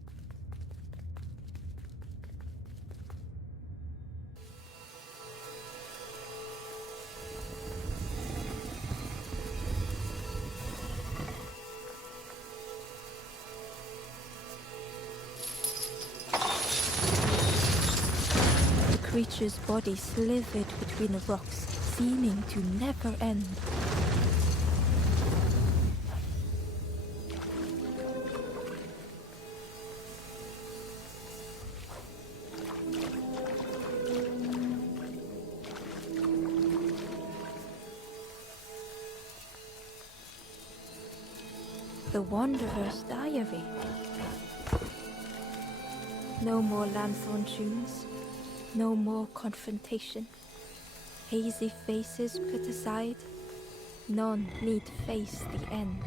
The creature's body slithered between the rocks, seeming to never end. The Wanderer's Diary. No more lanthorn tunes, no more confrontation. Hazy faces put aside, none need face the end.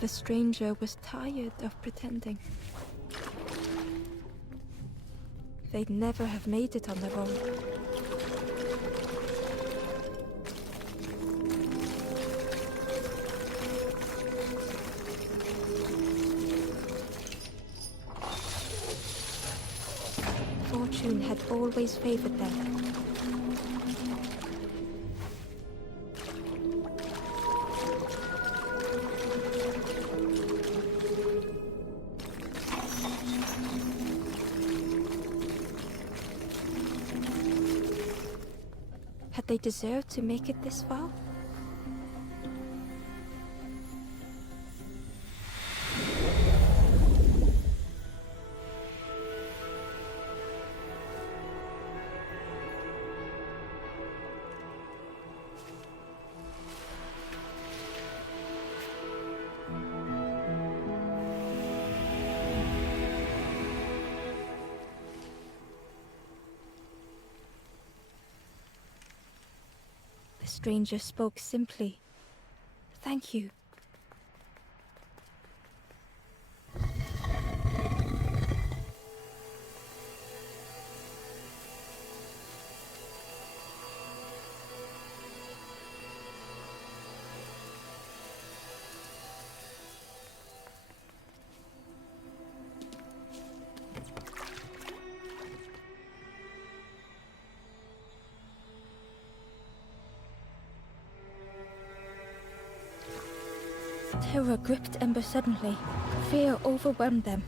The stranger was tired of pretending. They'd never have made it on their own. Fortune had always favored them. Had they deserved to make it this far? The stranger spoke simply. Thank you. Terror gripped Ember suddenly. Fear overwhelmed them.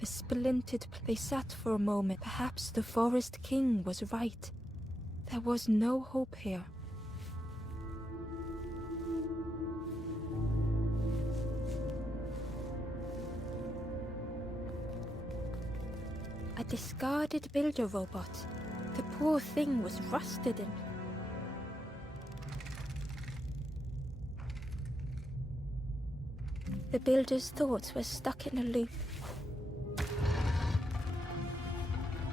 The splintered they sat for a moment. Perhaps the Forest King was right. There was no hope here. A discarded builder robot. The poor thing was rusted in. The builder's thoughts were stuck in a loop.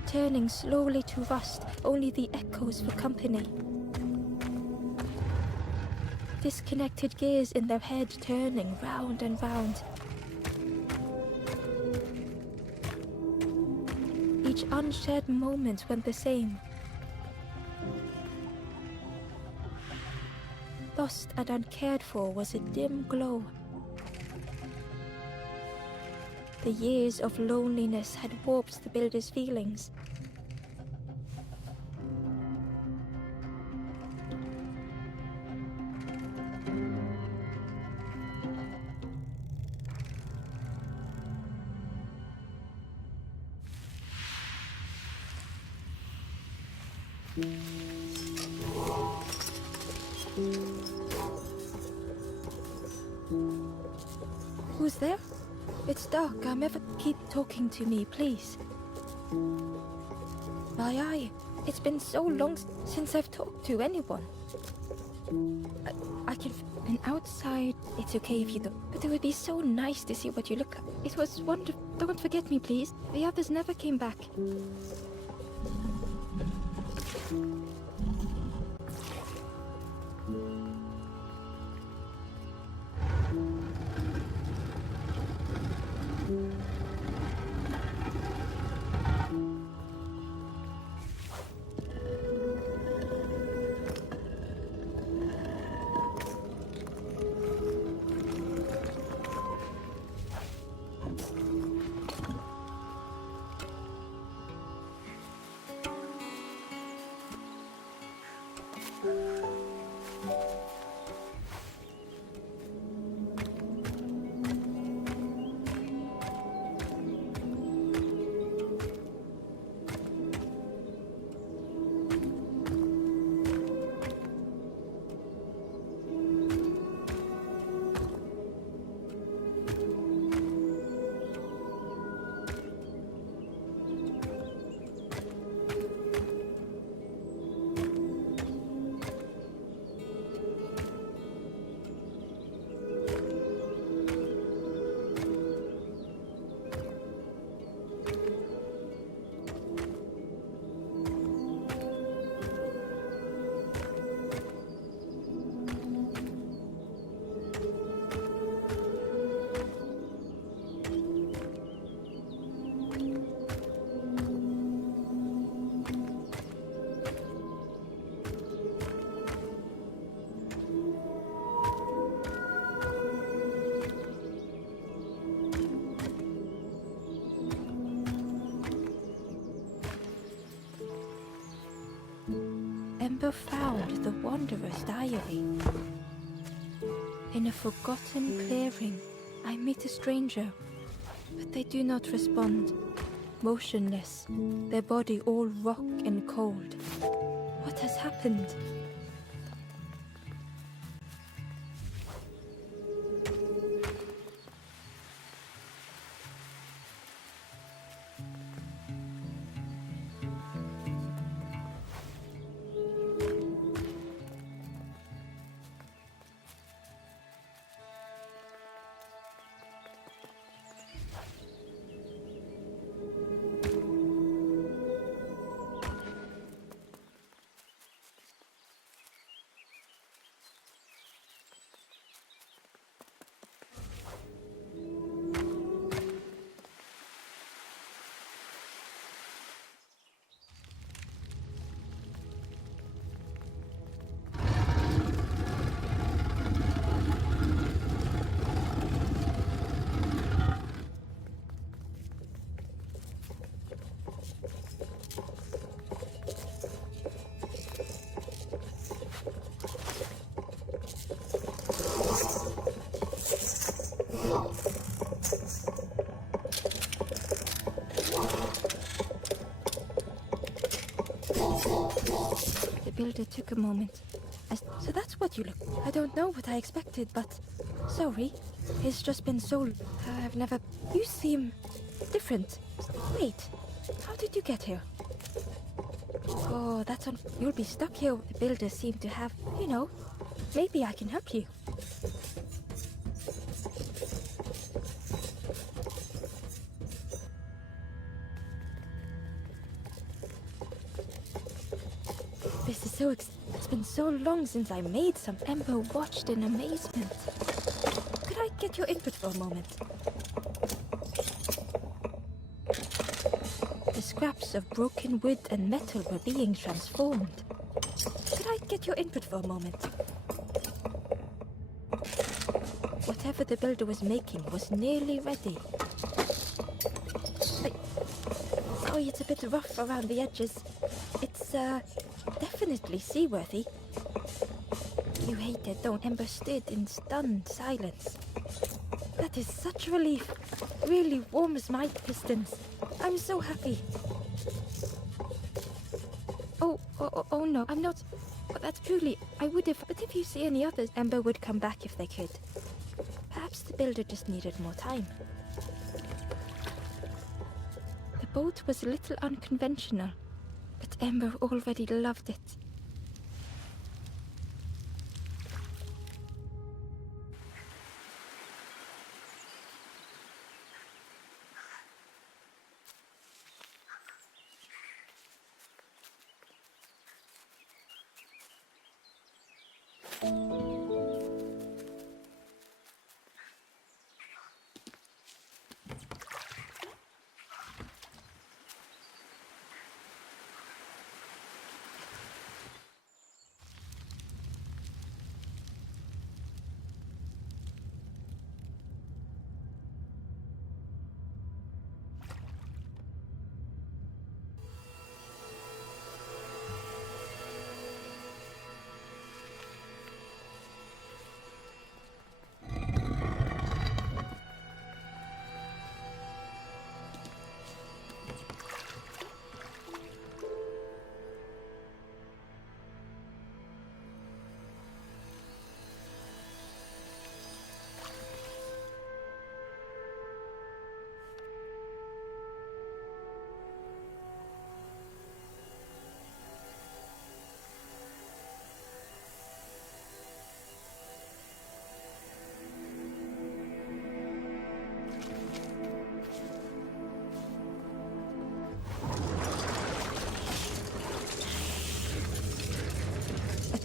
Turning slowly to rust, only the echoes for company. Disconnected gears in their head turning round and round. Each unshared moment went the same. Lost and uncared for was a dim glow. The years of loneliness had warped the builder's feelings. Who's there? It's dark. Keep talking to me, please. My eye. It's been so long since I've talked to anyone. I can... And outside, it's okay if you don't. But it would be so nice to see what you look like. It was wonderful. Don't forget me, please. The others never came back. Ember found the Wanderer's diary. In a forgotten clearing, I meet a stranger, but they do not respond. Motionless, their body all rock and cold. What has happened? The builder took a moment. So that's what you look. I don't know what I expected, but sorry. It's just been so. I've never. You seem different. Wait, how did you get here? Oh, that's on. You'll be stuck here. The builders seem to have. Maybe I can help you. This is so it's been so long since I made some. Ember watched in amazement. Could I get your input for a moment? The scraps of broken wood and metal were being transformed. Could I get your input for a moment? Whatever the builder was making was nearly ready. Sorry, it's a bit rough around the edges. It's, definitely seaworthy. You hate it, don't? Ember stood in stunned silence. That is such a relief. Really warms my pistons. I'm so happy. Oh no, I'm not. That's truly. I would have. But if you see any others, Ember would come back if they could. Perhaps the builder just needed more time. The boat was a little unconventional, but Ember already loved it.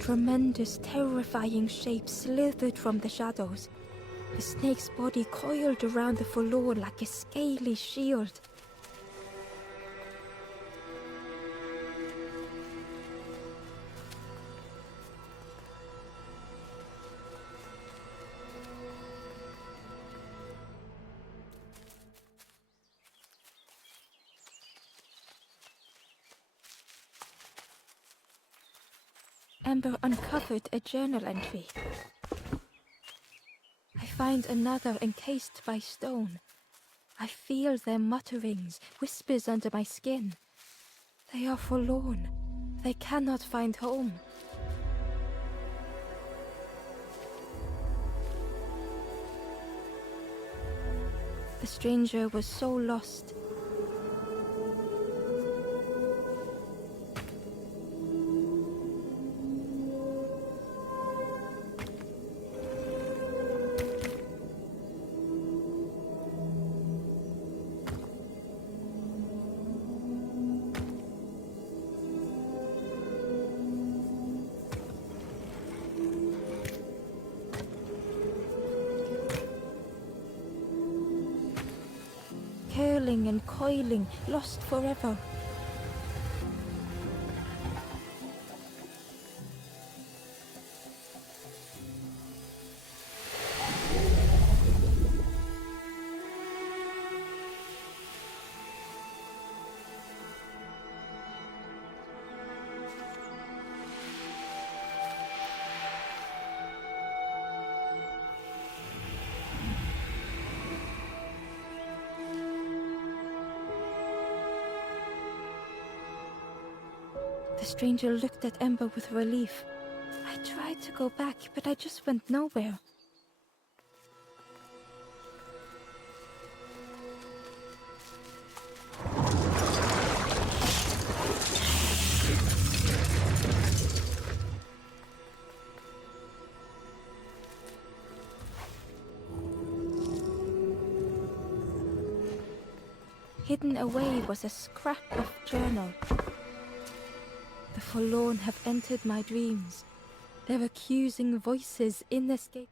Tremendous, terrifying shape slithered from the shadows. The snake's body coiled around the forlorn like a scaly shield. Amber uncovered a journal entry. I find another encased by stone. I feel their mutterings, whispers under my skin. They are forlorn. They cannot find home. The stranger was so lost. Curling and coiling, lost forever. The stranger looked at Ember with relief. I tried to go back, but I just went nowhere. Hidden away was a scrap of journal. The forlorn have entered my dreams. Their accusing voices inescapable.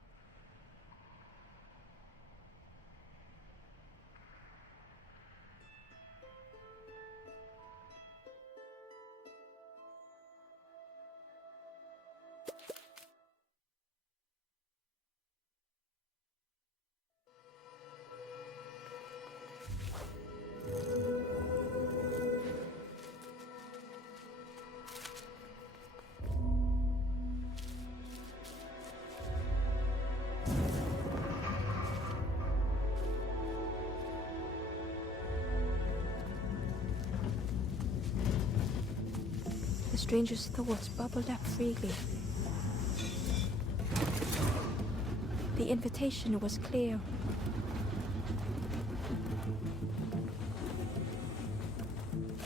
The stranger's thoughts bubbled up freely. The invitation was clear.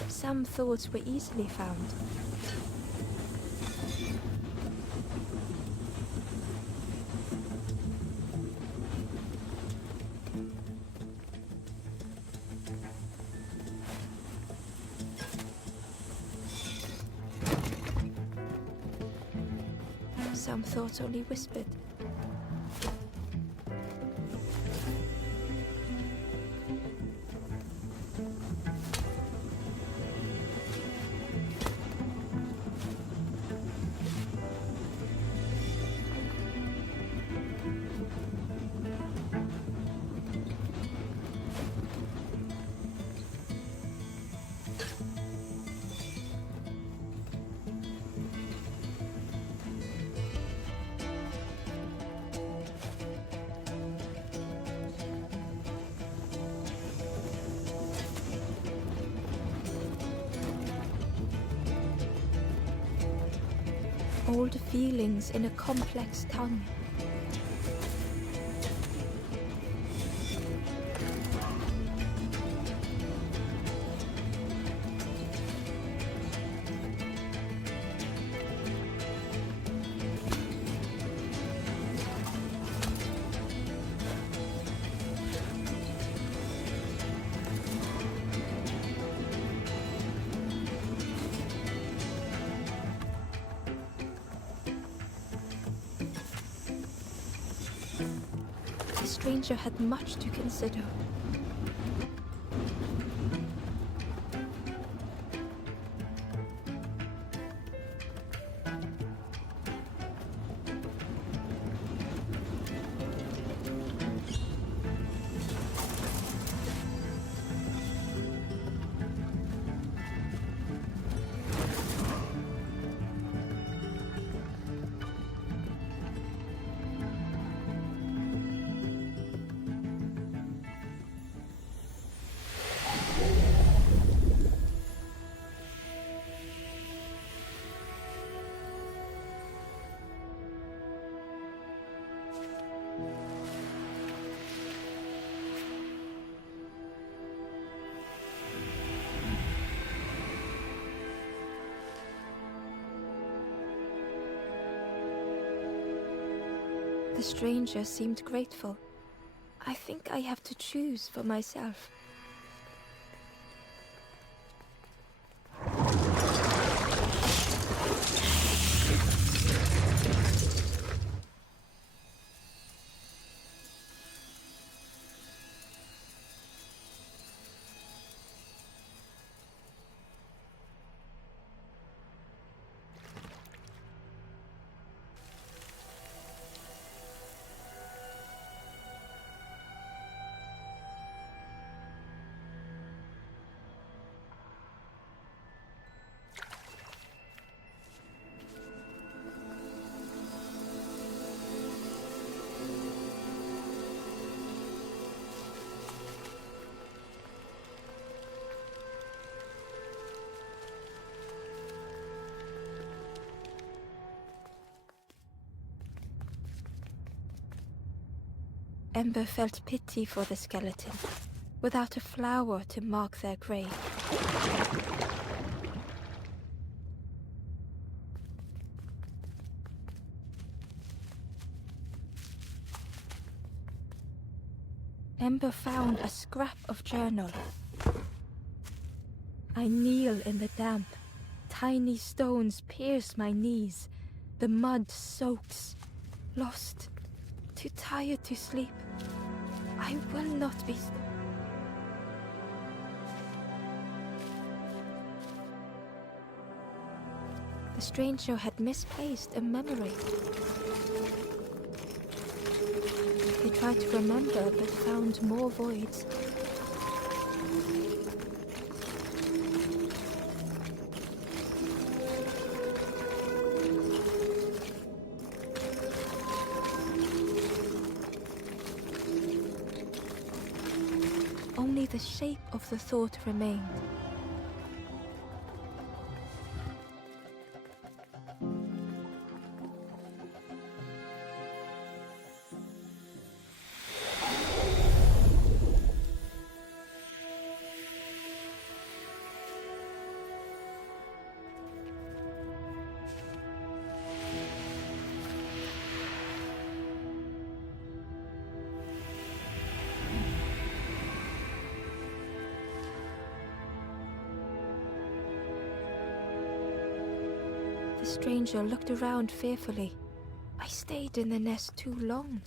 Some thoughts were easily found. Some thoughts only whispered. Old feelings in a complex tongue. The stranger had much to consider. The stranger seemed grateful. I think I have to choose for myself. Ember felt pity for the skeleton, without a flower to mark their grave. Ember found a scrap of journal. I kneel in the damp. Tiny stones pierce my knees. The mud soaks. Lost. Too tired to sleep. I will not be... The stranger had misplaced a memory. He tried to remember, but found more voids. Only the shape of the thought remained. The stranger looked around fearfully. I stayed in the nest too long.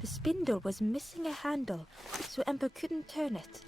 The spindle was missing a handle, so Ember couldn't turn it.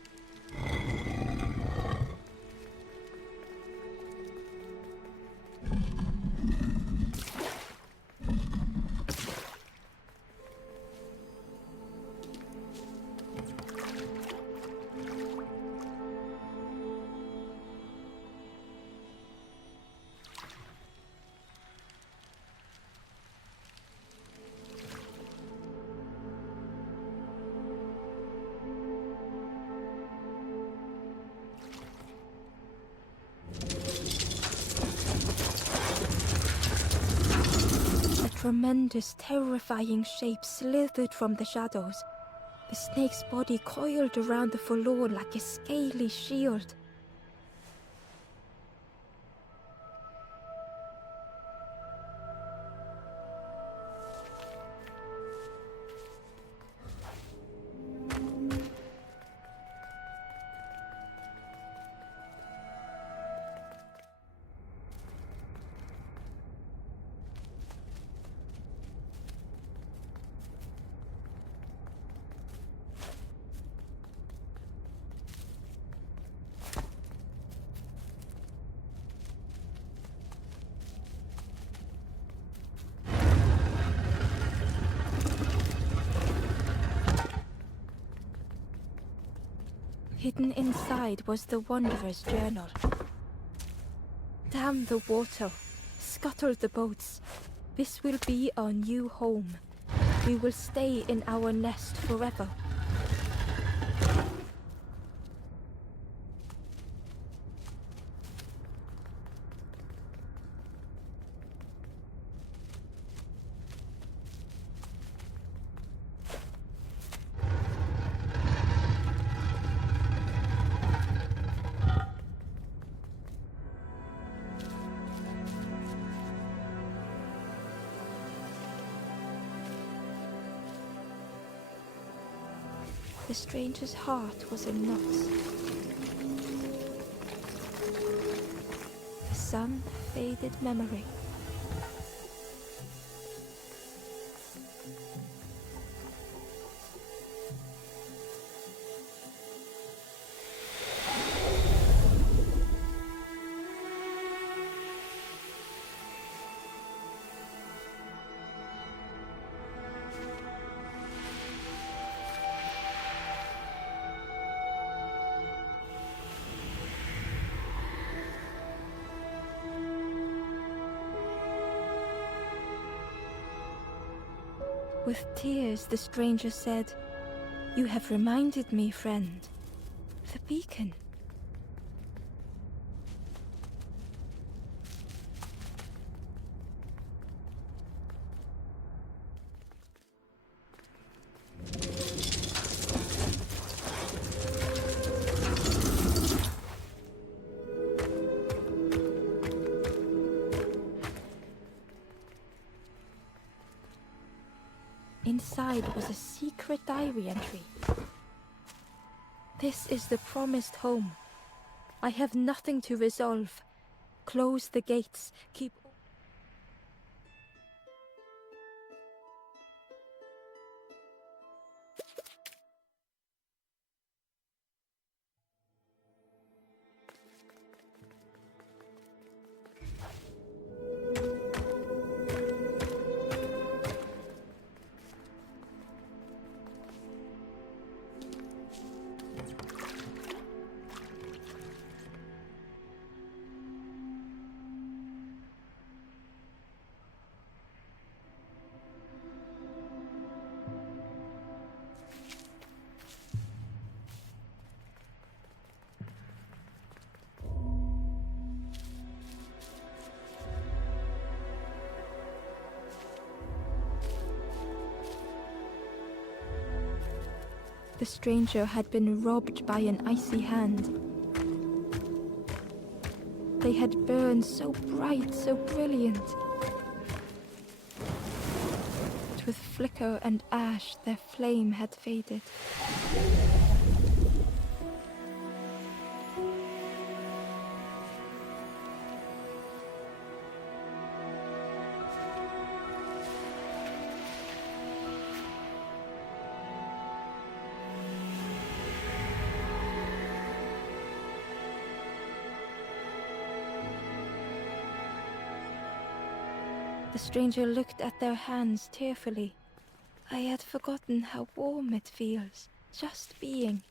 Tremendous, terrifying shape slithered from the shadows. The snake's body coiled around the forlorn like a scaly shield. Hidden inside was the Wanderer's journal. Damn the water, scuttle the boats. This will be our new home. We will stay in our nest forever. The stranger's heart was in knots. The sun faded memory. With tears, the stranger said, "You have reminded me, friend. The beacon." Inside was a secret diary entry. "This is the promised home. I have nothing to resolve. Close the gates. Keep..." The stranger had been robbed by an icy hand. They had burned so bright, so brilliant. But with flicker and ash, their flame had faded. The stranger looked at their hands tearfully. "I had forgotten how warm it feels, just being."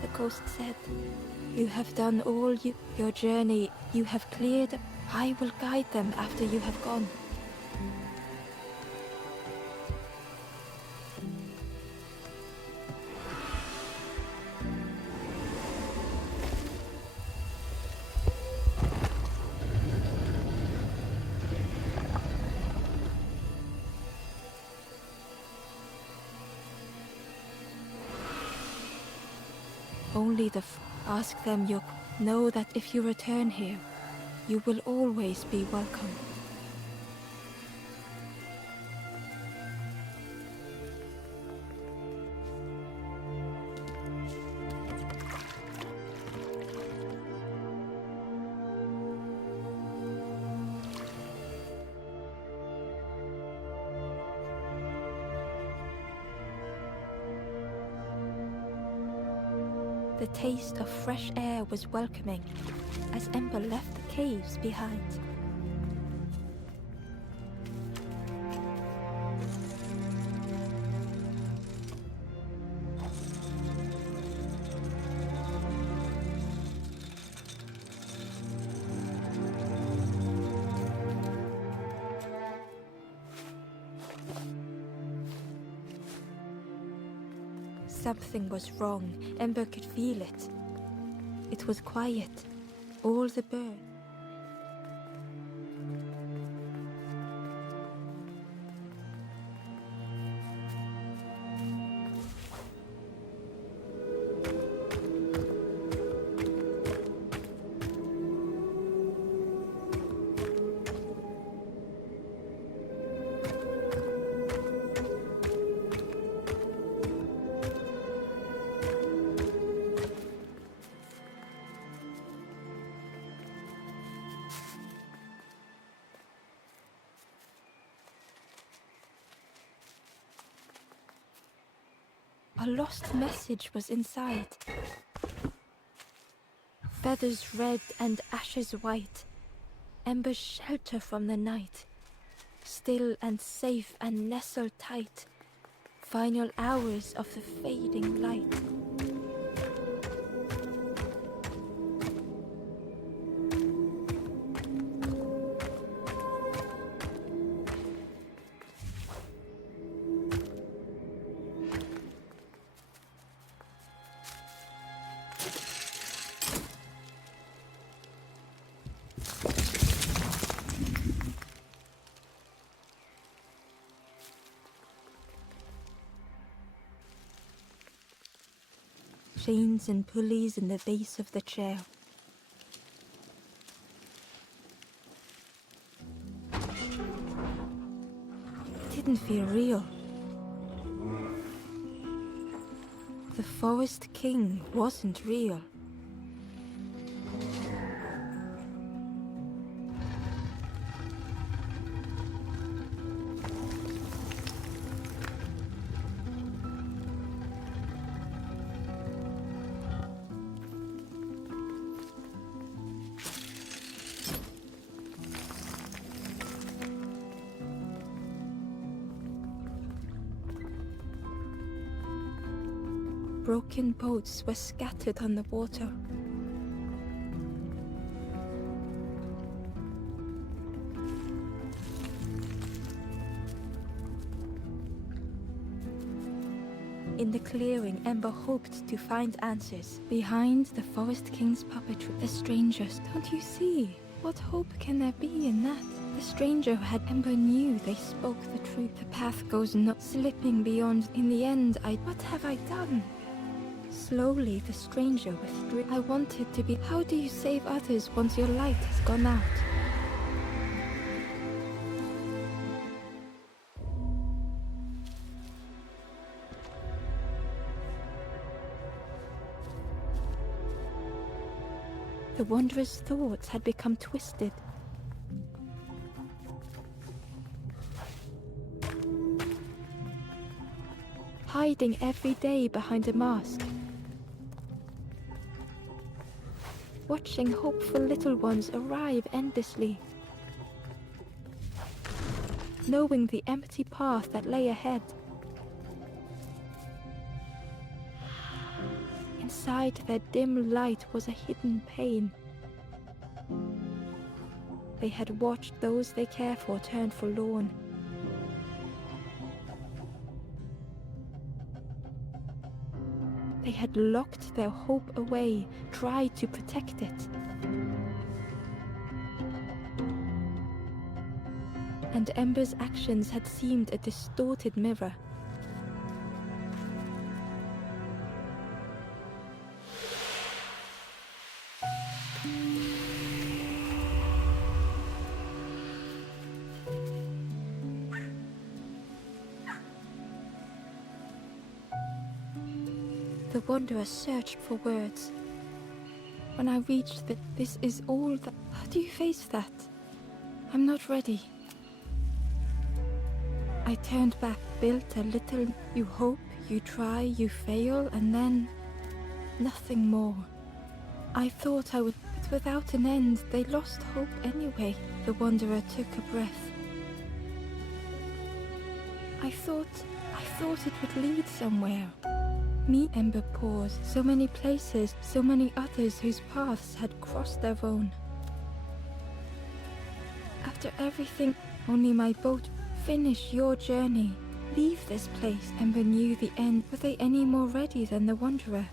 The ghost said, "You have done all your journey. You have cleared. I will guide them after you have gone." Only ask them know that if you return here, you will always be welcome. The taste of fresh air was welcoming as Ember left the caves behind. Something was wrong. Ember could feel it. It was quiet. All the birds. A lost message was inside. Feathers red and ashes white. Ember's shelter from the night. Still and safe and nestled tight. Final hours of the fading light. Chains and pulleys in the base of the chair. It didn't feel real. The Forest King wasn't real. Broken boats were scattered on the water. In the clearing, Ember hoped to find answers. Behind the Forest King's puppetry, the strangers. Don't you see? What hope can there be in that? The stranger who had Ember knew they spoke the truth. The path goes not slipping beyond. In the end, what have I done? Slowly, the stranger withdrew. I wanted to be. How do you save others once your light has gone out? The wanderer's thoughts had become twisted. Hiding every day behind a mask. Watching hopeful little ones arrive endlessly. Knowing the empty path that lay ahead. Inside their dim light was a hidden pain. They had watched those they care for turn forlorn. They had locked their hope away, tried to protect it. And Ember's actions had seemed a distorted mirror. The wanderer searched for words. When I reached this is all that... How do you face that? I'm not ready. I turned back, built a little... You hope, you try, you fail, and then... nothing more. I thought I would... But without an end, they lost hope anyway. The wanderer took a breath. I thought it would lead somewhere. Me, Ember paused. So many places, so many others whose paths had crossed their own. After everything, only my boat. Finish your journey. leave this place and renew the end. Were they any more ready than the Wanderer?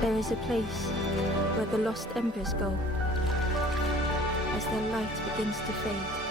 There is a place where the lost embers go as their light begins to fade.